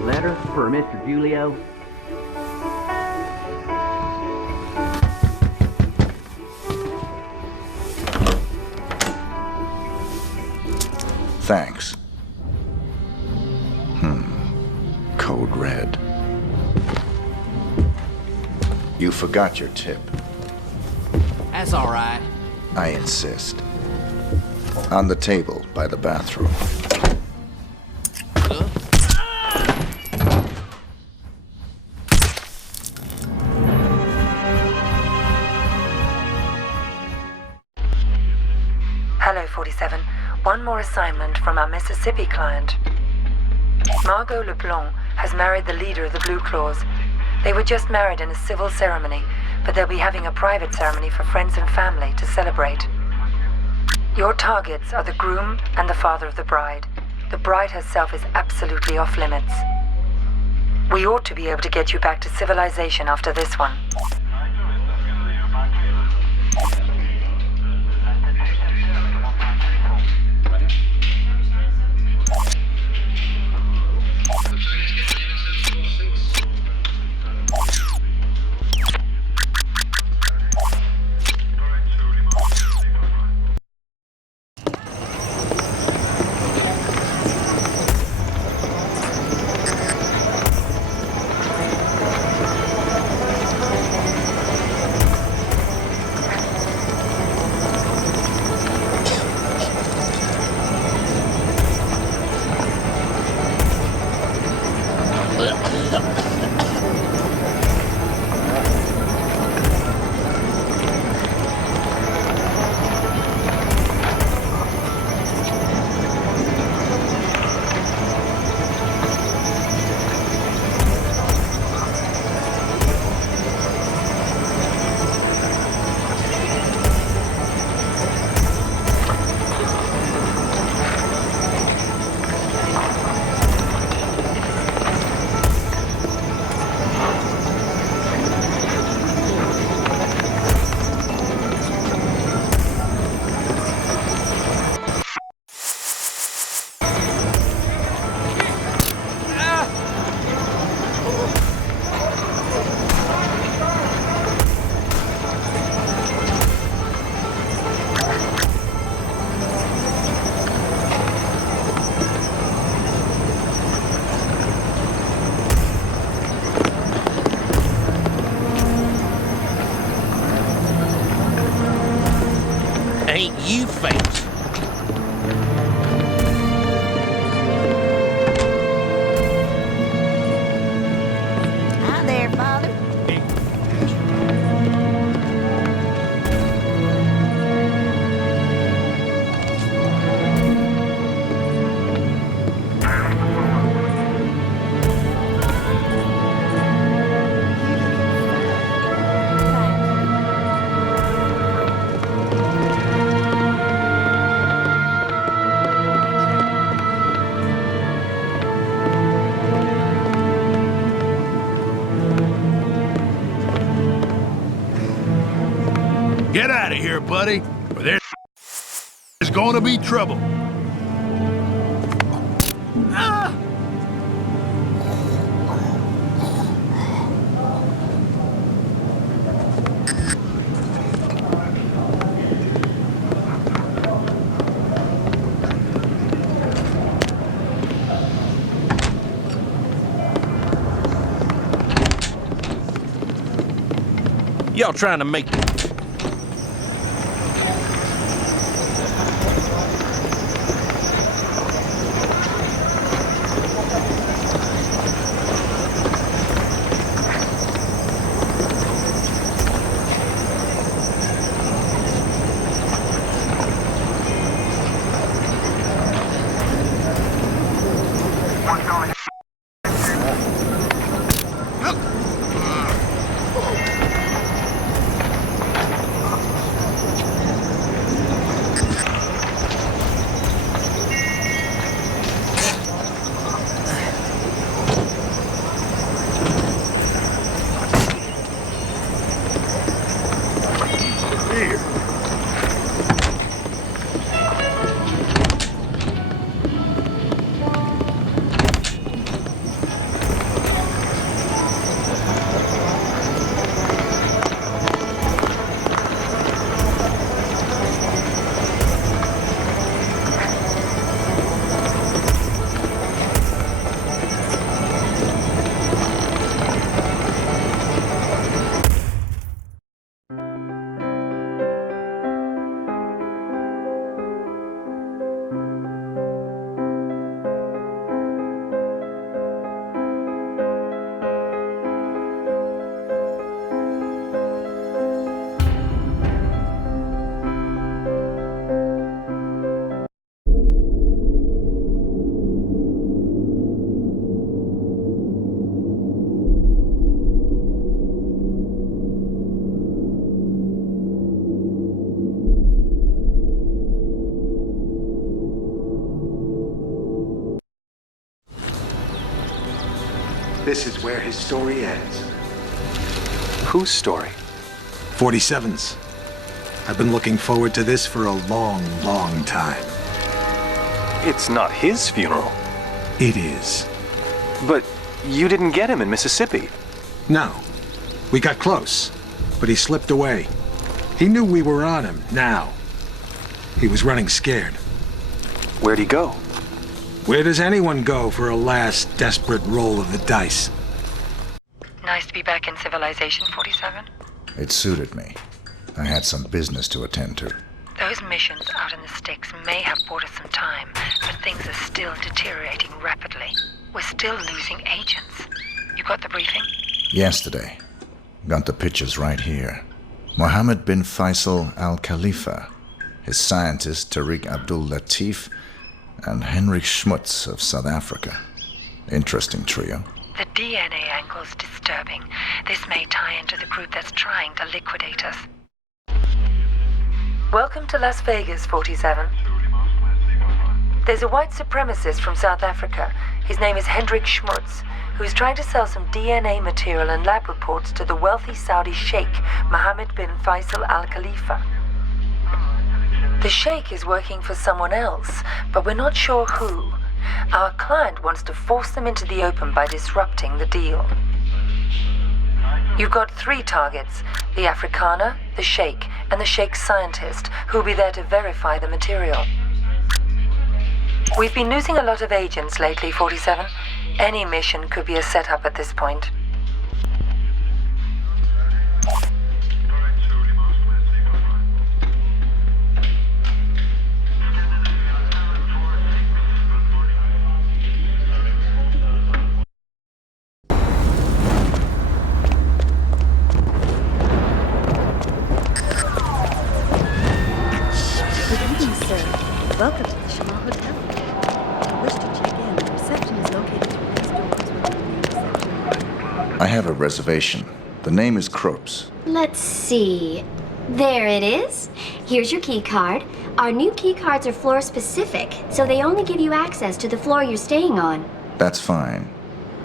Letter for Mr. Julio. Thanks. Code red. You forgot your tip. That's all right. I insist. On the table by the bathroom. Hello, 47. One more assignment from our Mississippi client. Margot LeBlanc has married the leader of the Blue Claws. They were just married in a civil ceremony, but they'll be having a private ceremony for friends and family to celebrate. Your targets are the groom and the father of the bride. The bride herself is absolutely off limits. We ought to be able to get you back to civilization after this one. Ain't you faked? Hi there, Father. Get out of here, buddy, or there's going to be trouble. Ah! Y'all trying to make... this is where his story ends. Whose story? 47's. I've been looking forward to this for a long, long time. It's not his funeral. It is. But you didn't get him in Mississippi. No. We got close, but he slipped away. He knew we were on him, now. He was running scared. Where'd he go? Where does anyone go for a last desperate roll of the dice? Nice to be back in civilization, 47. It suited me. I had some business to attend to. Those missions out in the sticks may have bought us some time, but things are still deteriorating rapidly. We're still losing agents. You got the briefing? Yesterday. Got the pictures right here. Mohammed bin Faisal Al Khalifa, his scientist Tariq Abdul Latif, and Henrik Schmutz of South Africa. Interesting trio. The DNA angle's disturbing. This may tie into the group that's trying to liquidate us. Welcome to Las Vegas, 47. There's a white supremacist from South Africa. His name is Henrik Schmutz, who's trying to sell some DNA material and lab reports to the wealthy Saudi sheikh, Mohammed bin Faisal Al Khalifa. The sheikh is working for someone else, but we're not sure who. Our client wants to force them into the open by disrupting the deal. You've got 3 targets, the Afrikaner, the sheikh, and the sheikh's scientist, who'll be there to verify the material. We've been losing a lot of agents lately, 47. Any mission could be a setup at this point. Welcome to the Showman Hotel. If you wish to check in, the reception is located through these doors within the main reception. I have a reservation. The name is Kropes. Let's see. There it is. Here's your key card. Our new key cards are floor specific, so they only give you access to the floor you're staying on. That's fine.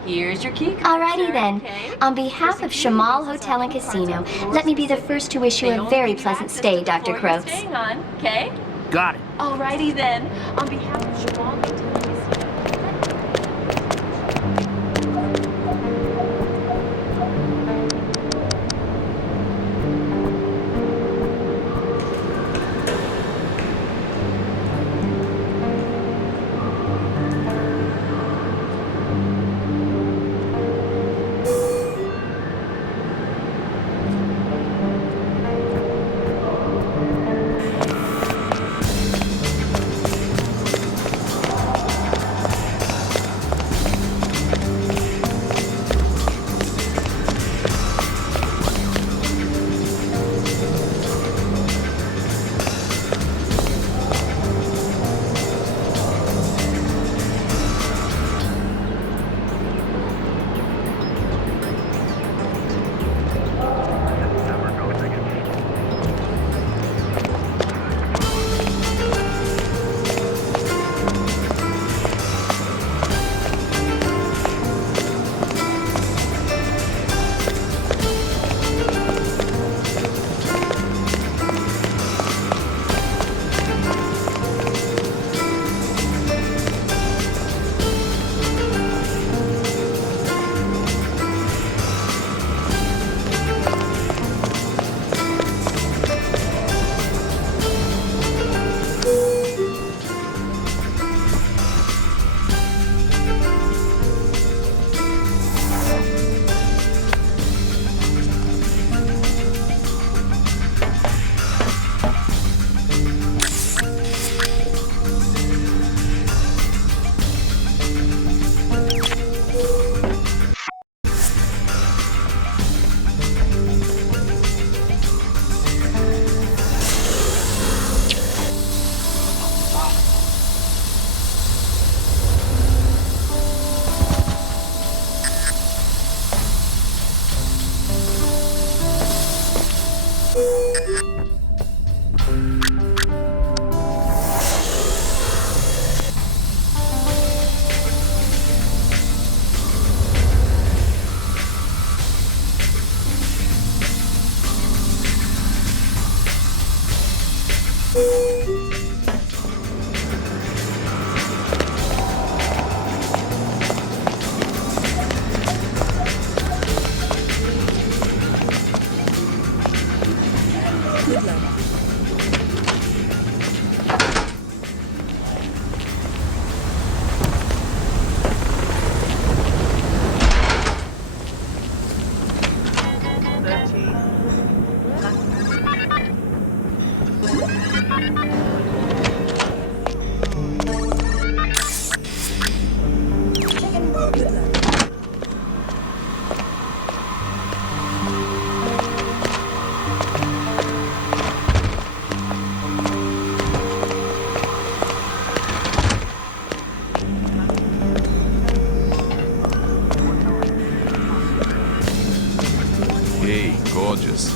Here's your key card. Alrighty then. On behalf of Shamal Hotel and Casino, let me be the first to wish you a very pleasant stay, Dr. Kropes. Okay? Got it. Alrighty then. On behalf of Shamal Hotel and Casino. Hey, gorgeous.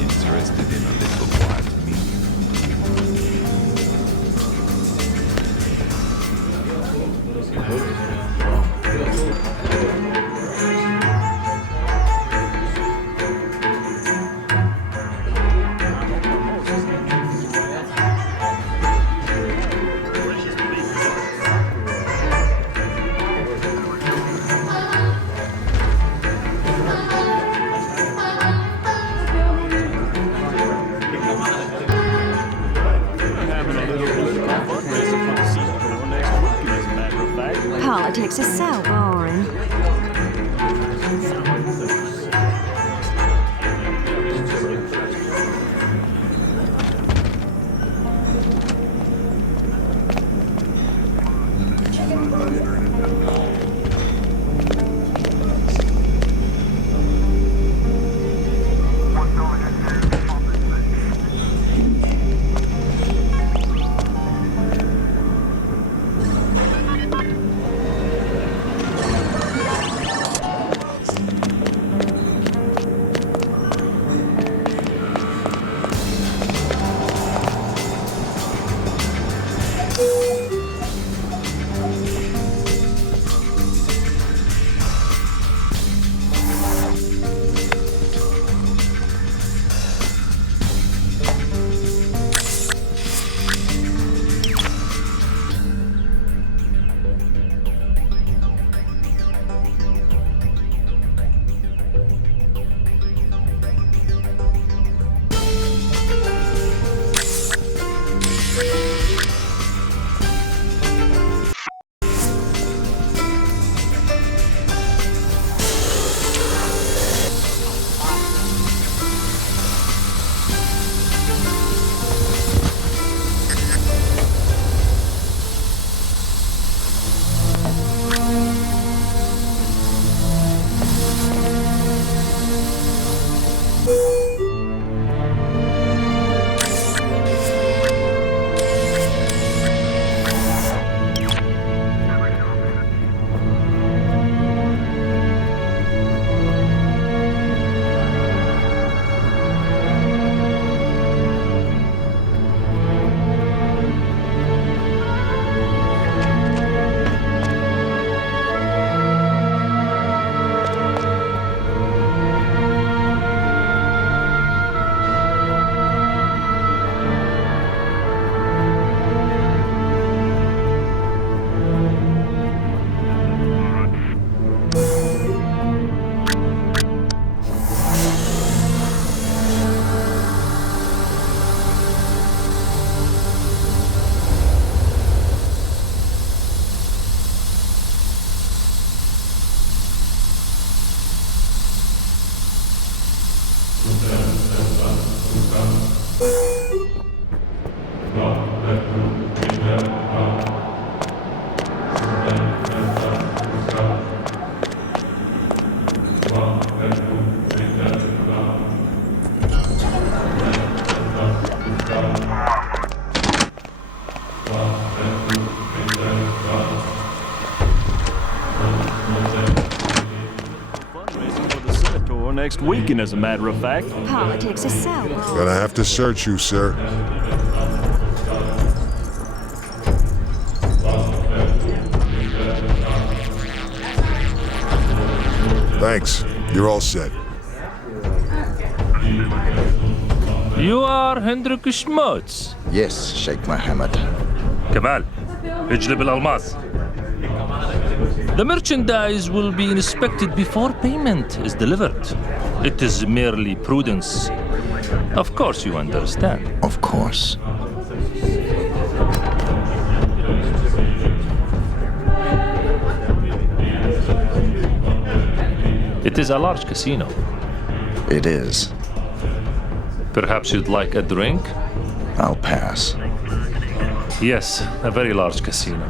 Interested in a little wild meat? Politics is so boring. Next weekend, as a matter of fact. Politics is so boring. Gonna have to search you, sir. Thanks. You're all set. You are Hendrik Schmutz. Yes, Sheikh Mohammed. Kamal, اجلب الألماس. The merchandise will be inspected before payment is delivered. It is merely prudence. Of course you understand. Of course. It is a large casino. It is. Perhaps you'd like a drink? I'll pass. Yes, a very large casino.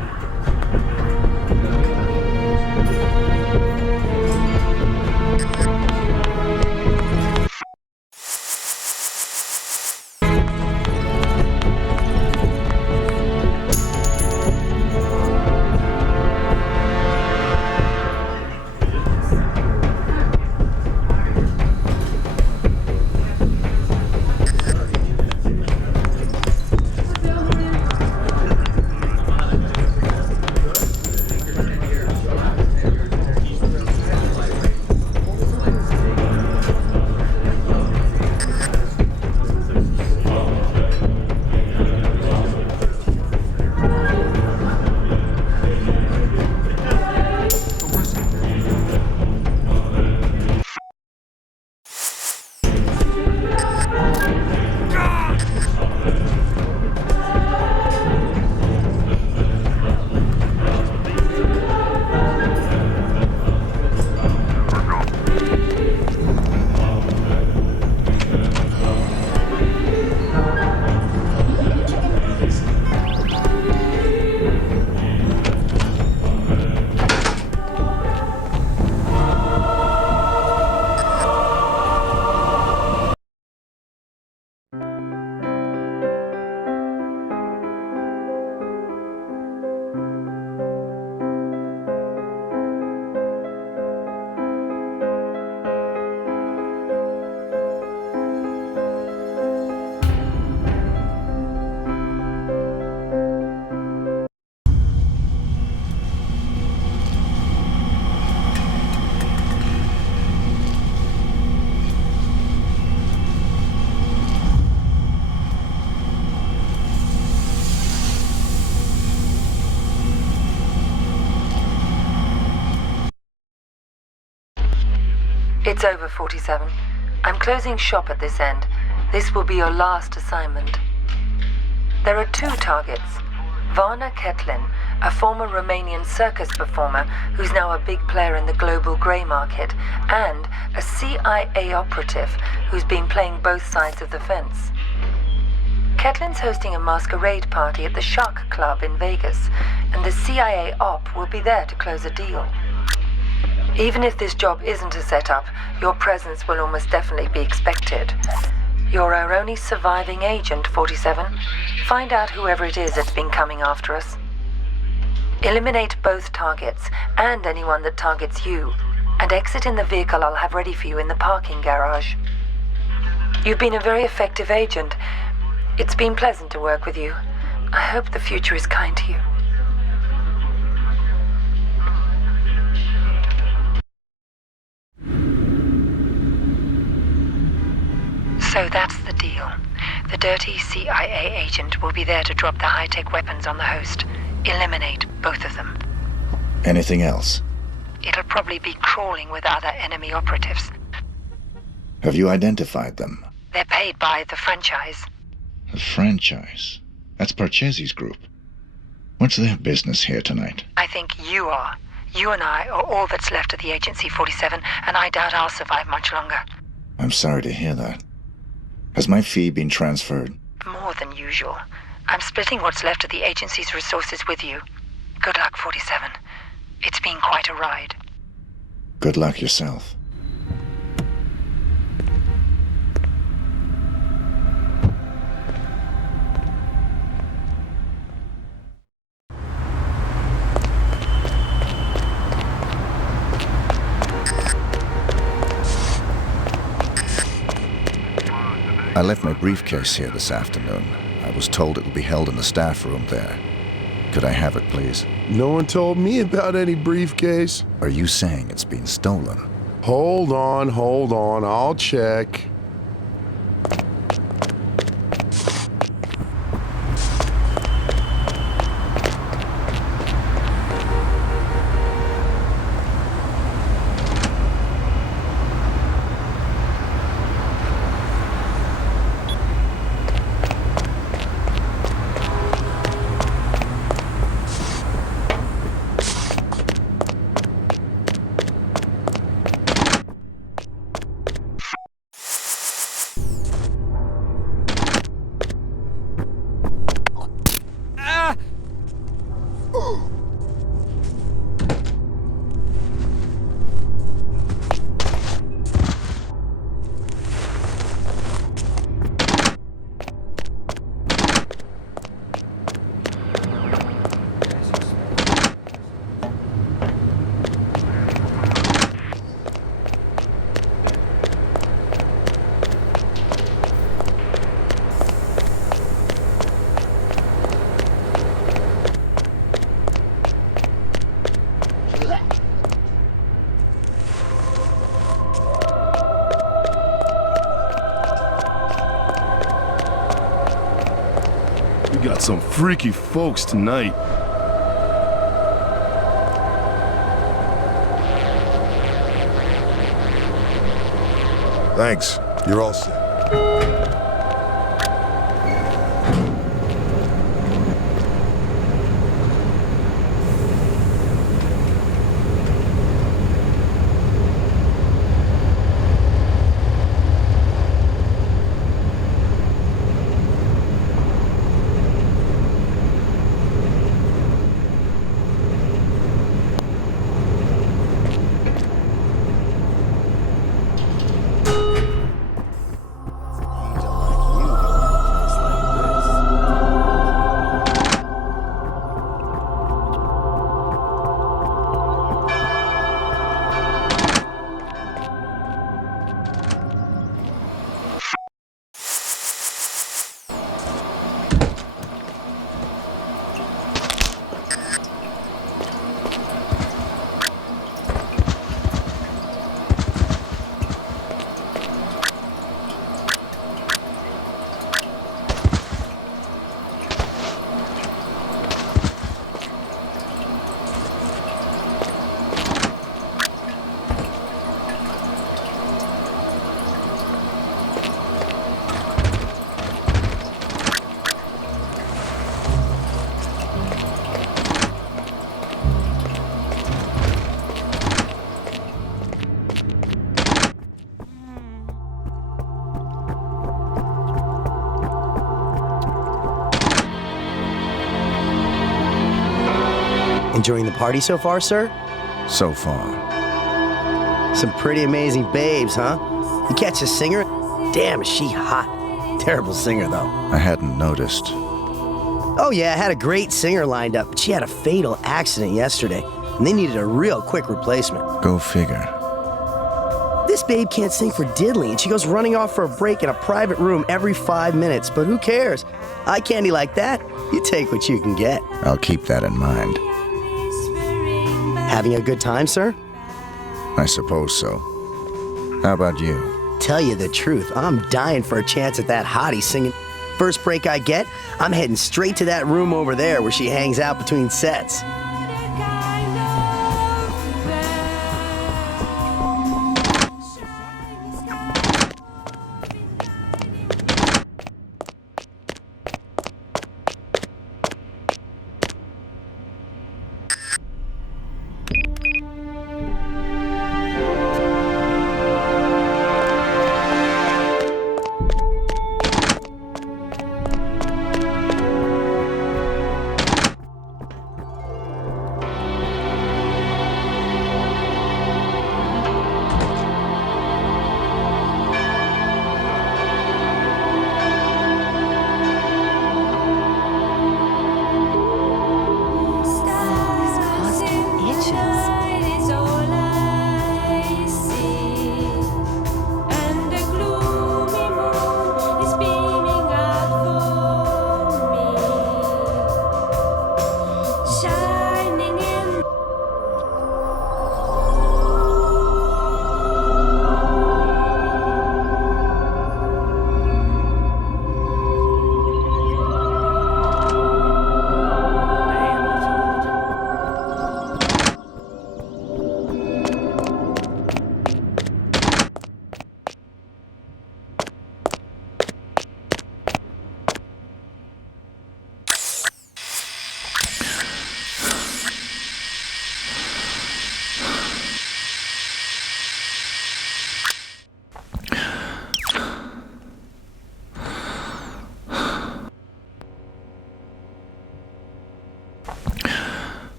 It's over, 47. I'm closing shop at this end. This will be your last assignment. There are two targets. Varna Ketlin, a former Romanian circus performer who's now a big player in the global grey market, and a CIA operative who's been playing both sides of the fence. Ketlin's hosting a masquerade party at the Shark Club in Vegas, and the CIA op will be there to close a deal. Even if this job isn't a setup, your presence will almost definitely be expected. You're our only surviving agent, 47. Find out whoever it is that's been coming after us. Eliminate both targets, and anyone that targets you, and exit in the vehicle I'll have ready for you in the parking garage. You've been a very effective agent. It's been pleasant to work with you. I hope the future is kind to you. So that's the deal. The dirty CIA agent will be there to drop the high-tech weapons on the host. Eliminate both of them. Anything else? It'll probably be crawling with other enemy operatives. Have you identified them? They're paid by the franchise. The franchise? That's Parcheesi's group. What's their business here tonight? I think you are. You and I are all that's left of the agency, 47, and I doubt I'll survive much longer. I'm sorry to hear that. Has my fee been transferred? More than usual. I'm splitting what's left of the agency's resources with you. Good luck, 47. It's been quite a ride. Good luck yourself. I left my briefcase here this afternoon. I was told it will be held in the staff room there. Could I have it, please? No one told me about any briefcase. Are you saying it's been stolen? Hold on, I'll check. We got some freaky folks tonight. Thanks. You're all set. Enjoying the party so far, sir? So far. Some pretty amazing babes, huh? You catch a singer? Damn, is she hot. Terrible singer, though. I hadn't noticed. Oh, yeah, I had a great singer lined up, but she had a fatal accident yesterday, and they needed a real quick replacement. Go figure. This babe can't sing for diddly, and she goes running off for a break in a private room every 5 minutes, but who cares? Eye candy like that, you take what you can get. I'll keep that in mind. Having a good time, sir? I suppose so. How about you? Tell you the truth, I'm dying for a chance at that hottie singing. First break I get, I'm heading straight to that room over there where she hangs out between sets.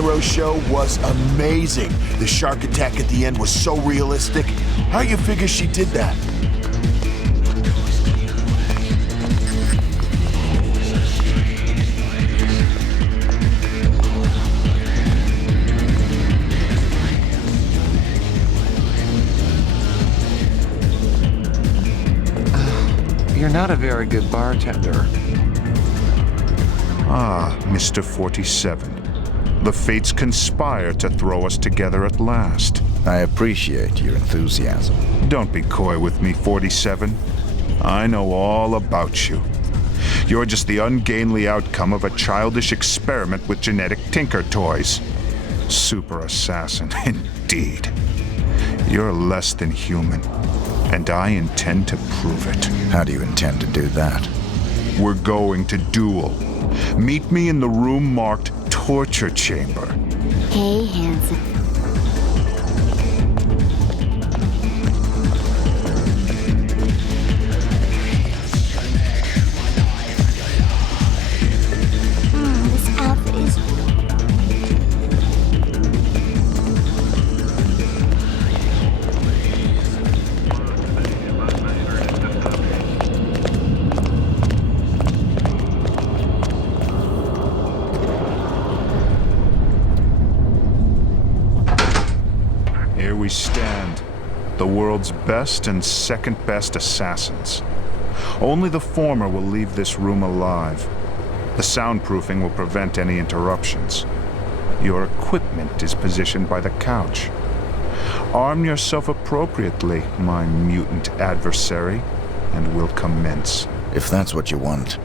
pyro show was amazing. The shark attack at the end was so realistic. How you figure she did that? You're not a very good bartender. Ah, Mr. 47. The fates conspire to throw us together at last. I appreciate your enthusiasm. Don't be coy with me, 47. I know all about you. You're just the ungainly outcome of a childish experiment with genetic tinker toys. Super assassin, indeed. You're less than human, and I intend to prove it. How do you intend to do that? We're going to duel. Meet me in the room marked Torture Chamber. Hey, handsome. This outfit is... Here we stand, the world's best and second best assassins. Only the former will leave this room alive. The soundproofing will prevent any interruptions. Your equipment is positioned by the couch. Arm yourself appropriately, my mutant adversary, and we'll commence. If that's what you want.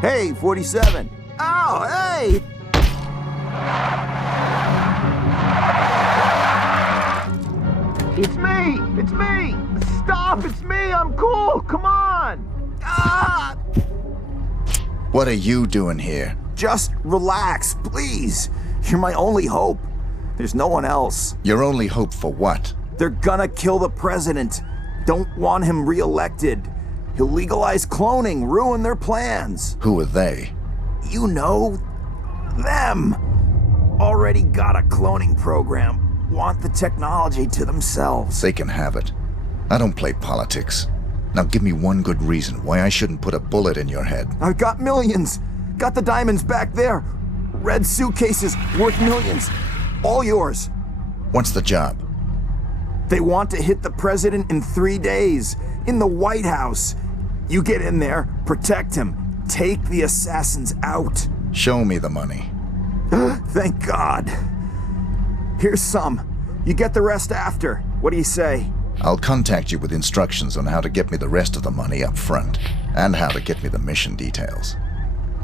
Hey, 47. Oh, hey! It's me! It's me! Stop! It's me! I'm cool! Come on! Ah! What are you doing here? Just relax, please. You're my only hope. There's no one else. Your only hope for what? They're gonna kill the president. Don't want him re-elected. He'll legalize cloning, ruin their plans. Who are they? You know, them. Already got a cloning program. Want the technology to themselves. They can have it. I don't play politics. Now give me one good reason why I shouldn't put a bullet in your head. I've got millions. Got the diamonds back there. Red suitcases worth millions. All yours. What's the job? They want to hit the president in 3 days. In the White House. You get in there, protect him. Take the assassins out. Show me the money. Thank God. Here's some. You get the rest after. What do you say? I'll contact you with instructions on how to get me the rest of the money up front, and how to get me the mission details.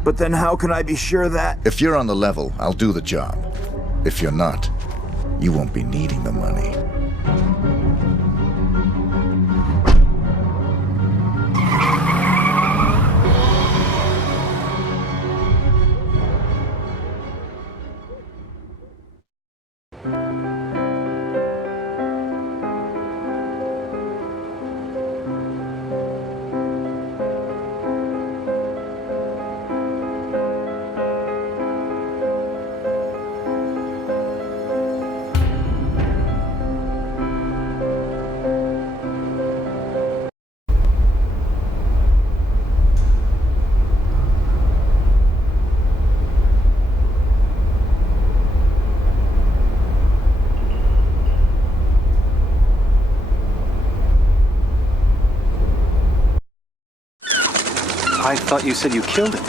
But then how can I be sure that... If you're on the level, I'll do the job. If you're not, you won't be needing the money. I thought you said you killed him.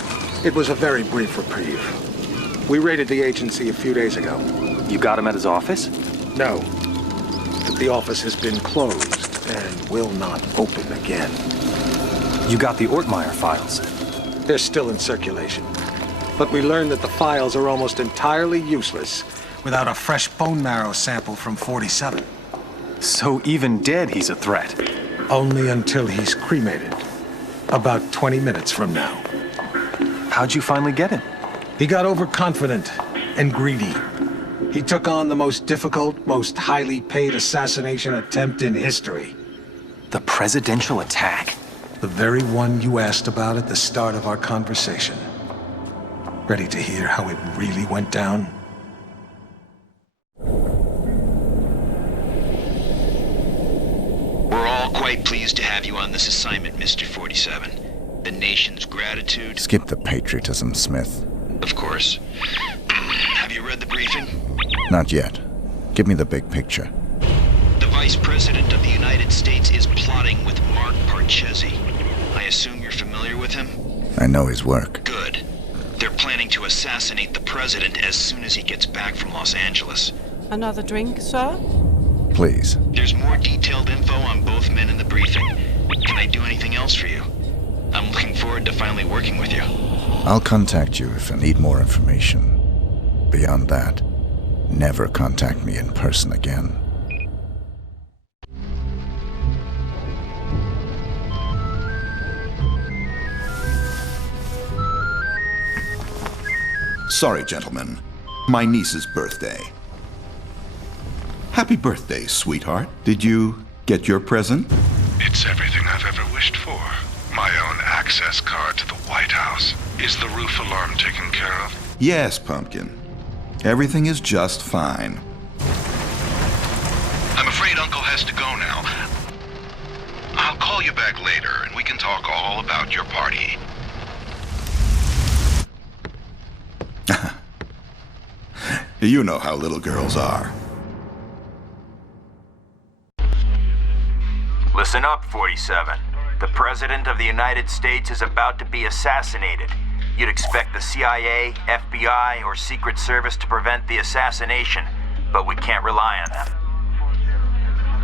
It was a very brief reprieve. We raided the agency a few days ago. You got him at his office? No. But the office has been closed and will not open again. You got the Ortmeyer files? They're still in circulation. But we learned that the files are almost entirely useless without a fresh bone marrow sample from 47. So even dead, he's a threat? Only until he's cremated. About 20 minutes from now. How'd you finally get him? He got overconfident and greedy. He took on the most difficult, most highly paid assassination attempt in history. The presidential attack? The very one you asked about at the start of our conversation. Ready to hear how it really went down? We're all quite pleased to have you on this assignment, Mr. 47. The nation's gratitude... Skip the patriotism, Smith. Of course. Have you read the briefing? Not yet. Give me the big picture. The Vice President of the United States is plotting with Mark Parchesi. I assume you're familiar with him? I know his work. Good. They're planning to assassinate the president as soon as he gets back from Los Angeles. Another drink, sir? Please. There's more detailed info on both men in the briefing. Can I do anything else for you? I'm looking forward to finally working with you. I'll contact you if I need more information. Beyond that, never contact me in person again. Sorry, gentlemen. My niece's birthday. Happy birthday, sweetheart. Did you get your present? It's everything I've ever wished for. My own access card to the White House. Is the roof alarm taken care of? Yes, Pumpkin. Everything is just fine. I'm afraid Uncle has to go now. I'll call you back later and we can talk all about your party. You know how little girls are. Listen up, 47. The President of the United States is about to be assassinated. You'd expect the CIA, FBI, or Secret Service to prevent the assassination, but we can't rely on them.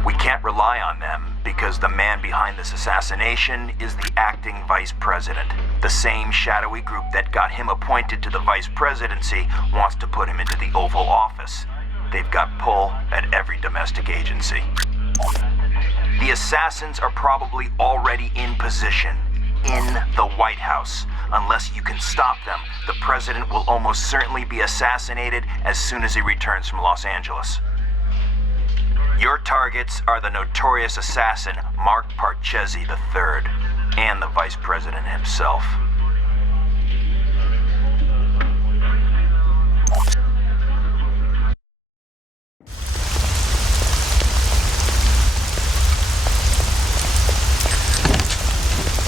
We can't rely on them because the man behind this assassination is the acting vice president. The same shadowy group that got him appointed to the vice presidency wants to put him into the Oval Office. They've got pull at every domestic agency. The assassins are probably already in position in the White House. Unless you can stop them, the president will almost certainly be assassinated as soon as he returns from Los Angeles. Your targets are the notorious assassin Mark Parchesi III and the vice president himself.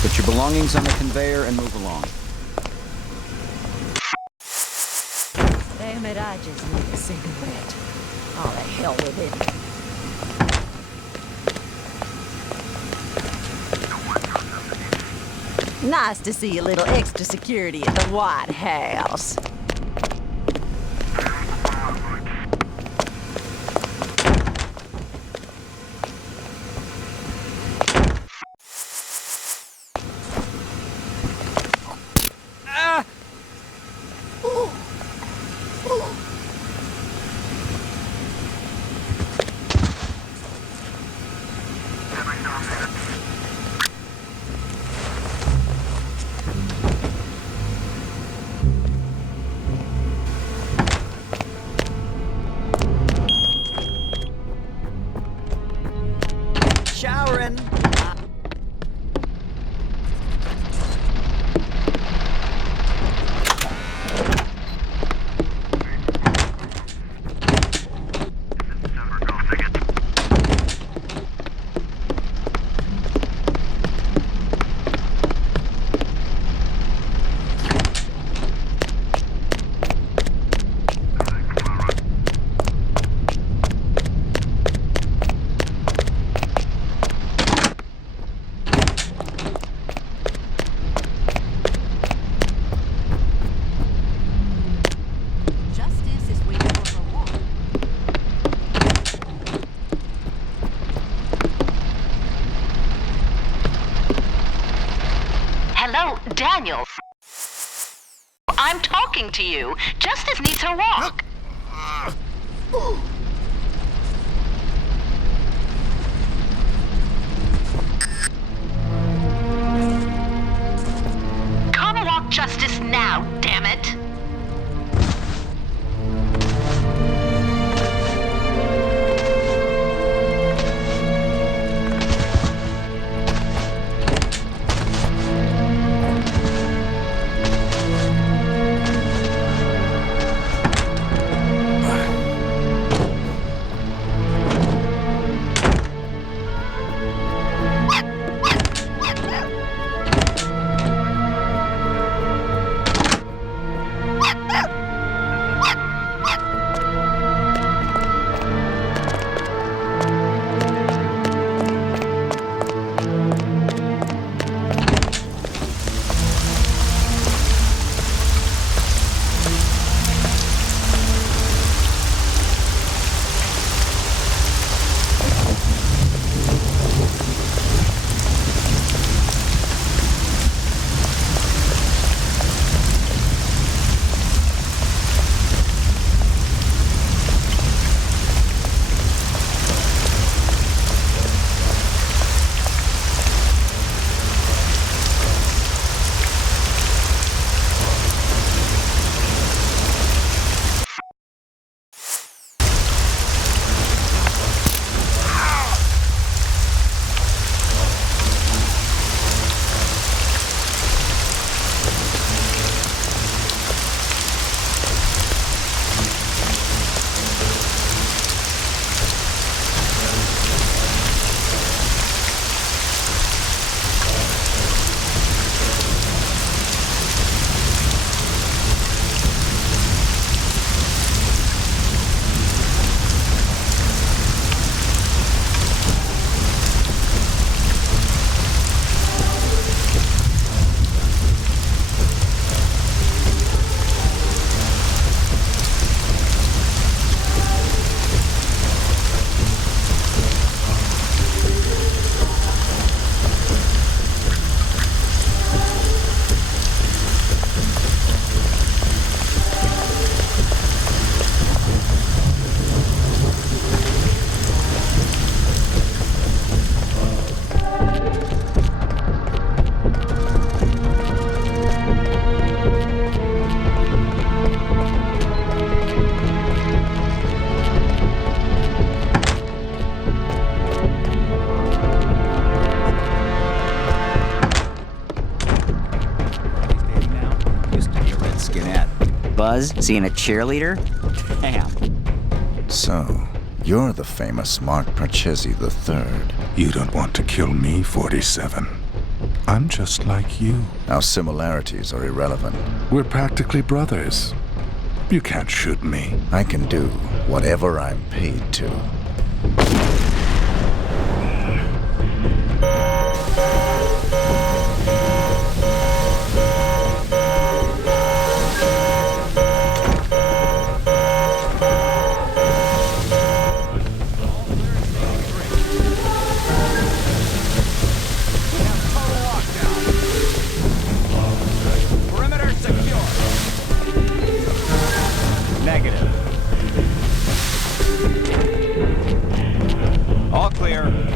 Put your belongings on the conveyor and move along. Damn it, I just need a cigarette. Oh, the hell with it. Nice to see a little extra security at the White House. Showering. Daniel, I'm talking to you. Justice needs her walk. Come walk Justice now, damn it. buzz seeing a cheerleader? Damn. So, you're the famous Mark Parchesi III. You don't want to kill me, 47. I'm just like you. Our similarities are irrelevant. We're practically brothers. You can't shoot me. I can do whatever I'm paid to. All clear.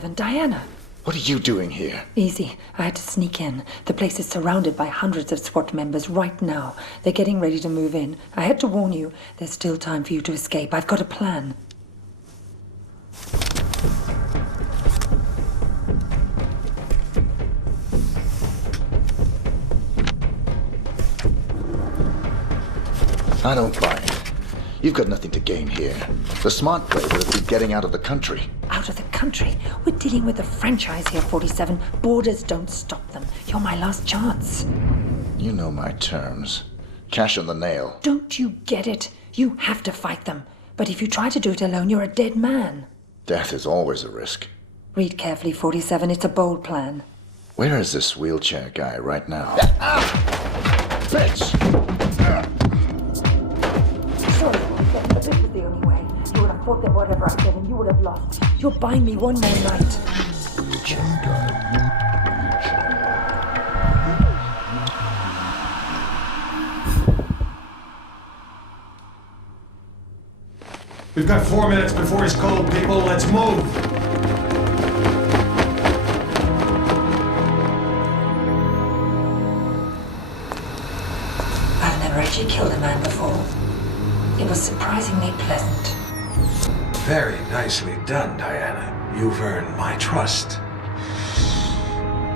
47, Diana. What are you doing here? Easy. I had to sneak in. The place is surrounded by hundreds of SWAT members right now. They're getting ready to move in. I had to warn you. There's still time for you to escape. I've got a plan. I don't buy it. You've got nothing to gain here. The smart play would have been getting out of the country. Out of the country? We're dealing with a franchise here, 47. Borders don't stop them. You're my last chance. You know my terms. Cash on the nail. Don't you get it? You have to fight them. But if you try to do it alone, you're a dead man. Death is always a risk. Read carefully, 47. It's a bold plan. Where is this wheelchair guy right now? Bitch! Sorry, but this was the only way. You would have fought them whatever I said, and you would have lost. You're buying me one more night. We've got 4 minutes before he's cold, people. Let's move. I've never actually killed a man before. It was surprisingly pleasant. Very nicely done, Diana. You've earned my trust.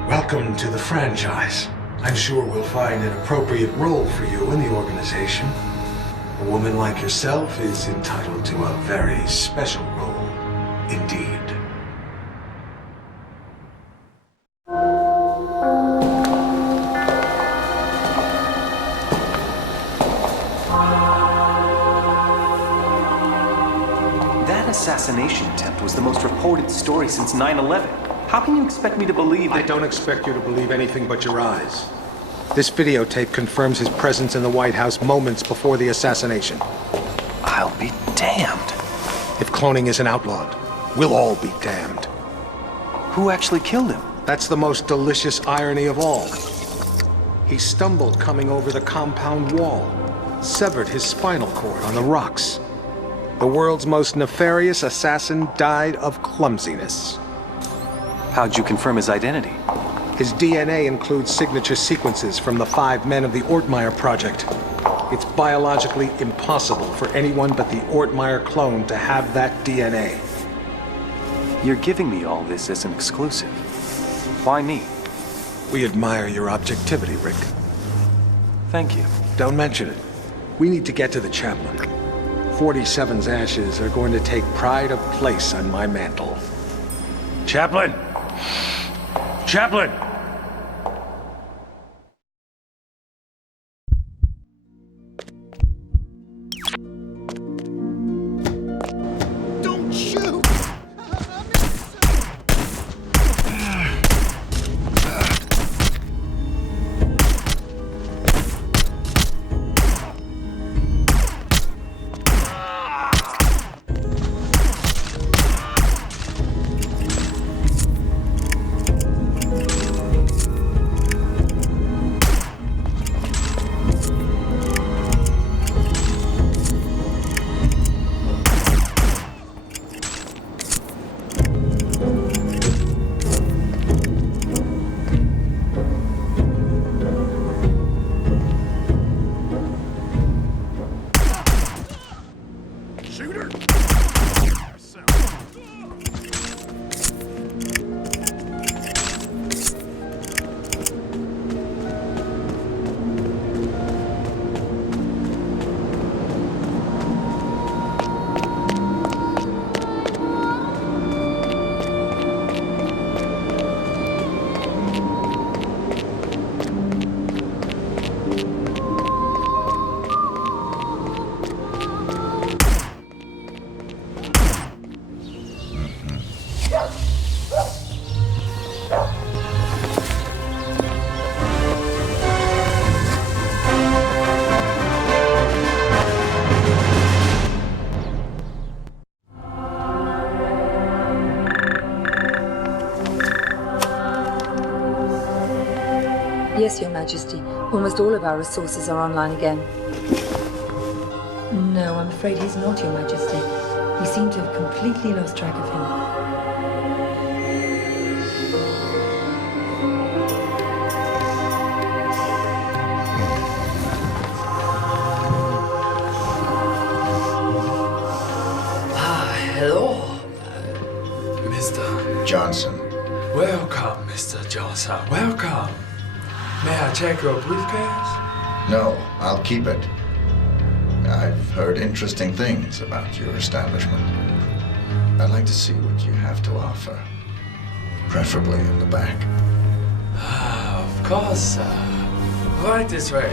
Welcome to the franchise. I'm sure we'll find an appropriate role for you in the organization. A woman like yourself is entitled to a very special role indeed. That assassination attempt was the most reported story since 9/11. How can you expect me to believe that? I don't expect you to believe anything but your eyes. This videotape confirms his presence in the White House moments before the assassination. I'll be damned. If cloning isn't outlawed, we'll all be damned. Who actually killed him? That's the most delicious irony of all. He stumbled coming over the compound wall, severed his spinal cord on the rocks. The world's most nefarious assassin died of clumsiness. How'd you confirm his identity? His DNA includes signature sequences from the 5 men of the Ortmeyer project. It's biologically impossible for anyone but the Ortmeyer clone to have that DNA. You're giving me all this as an exclusive. Why me? We admire your objectivity, Rick. Thank you. Don't mention it. We need to get to the chaplain. 47's ashes are going to take pride of place on my mantle. Chaplain! Chaplain! Don't shoot! Yes, Your Majesty. Almost all of our resources are online again. No, I'm afraid he's not, Your Majesty. We seem to have completely lost track of him. Johnson. Welcome, Mr. Johnson. Welcome. May I check your briefcase? No, I'll keep it. I've heard interesting things about your establishment. I'd like to see what you have to offer. Preferably in the back. Of course, right this way.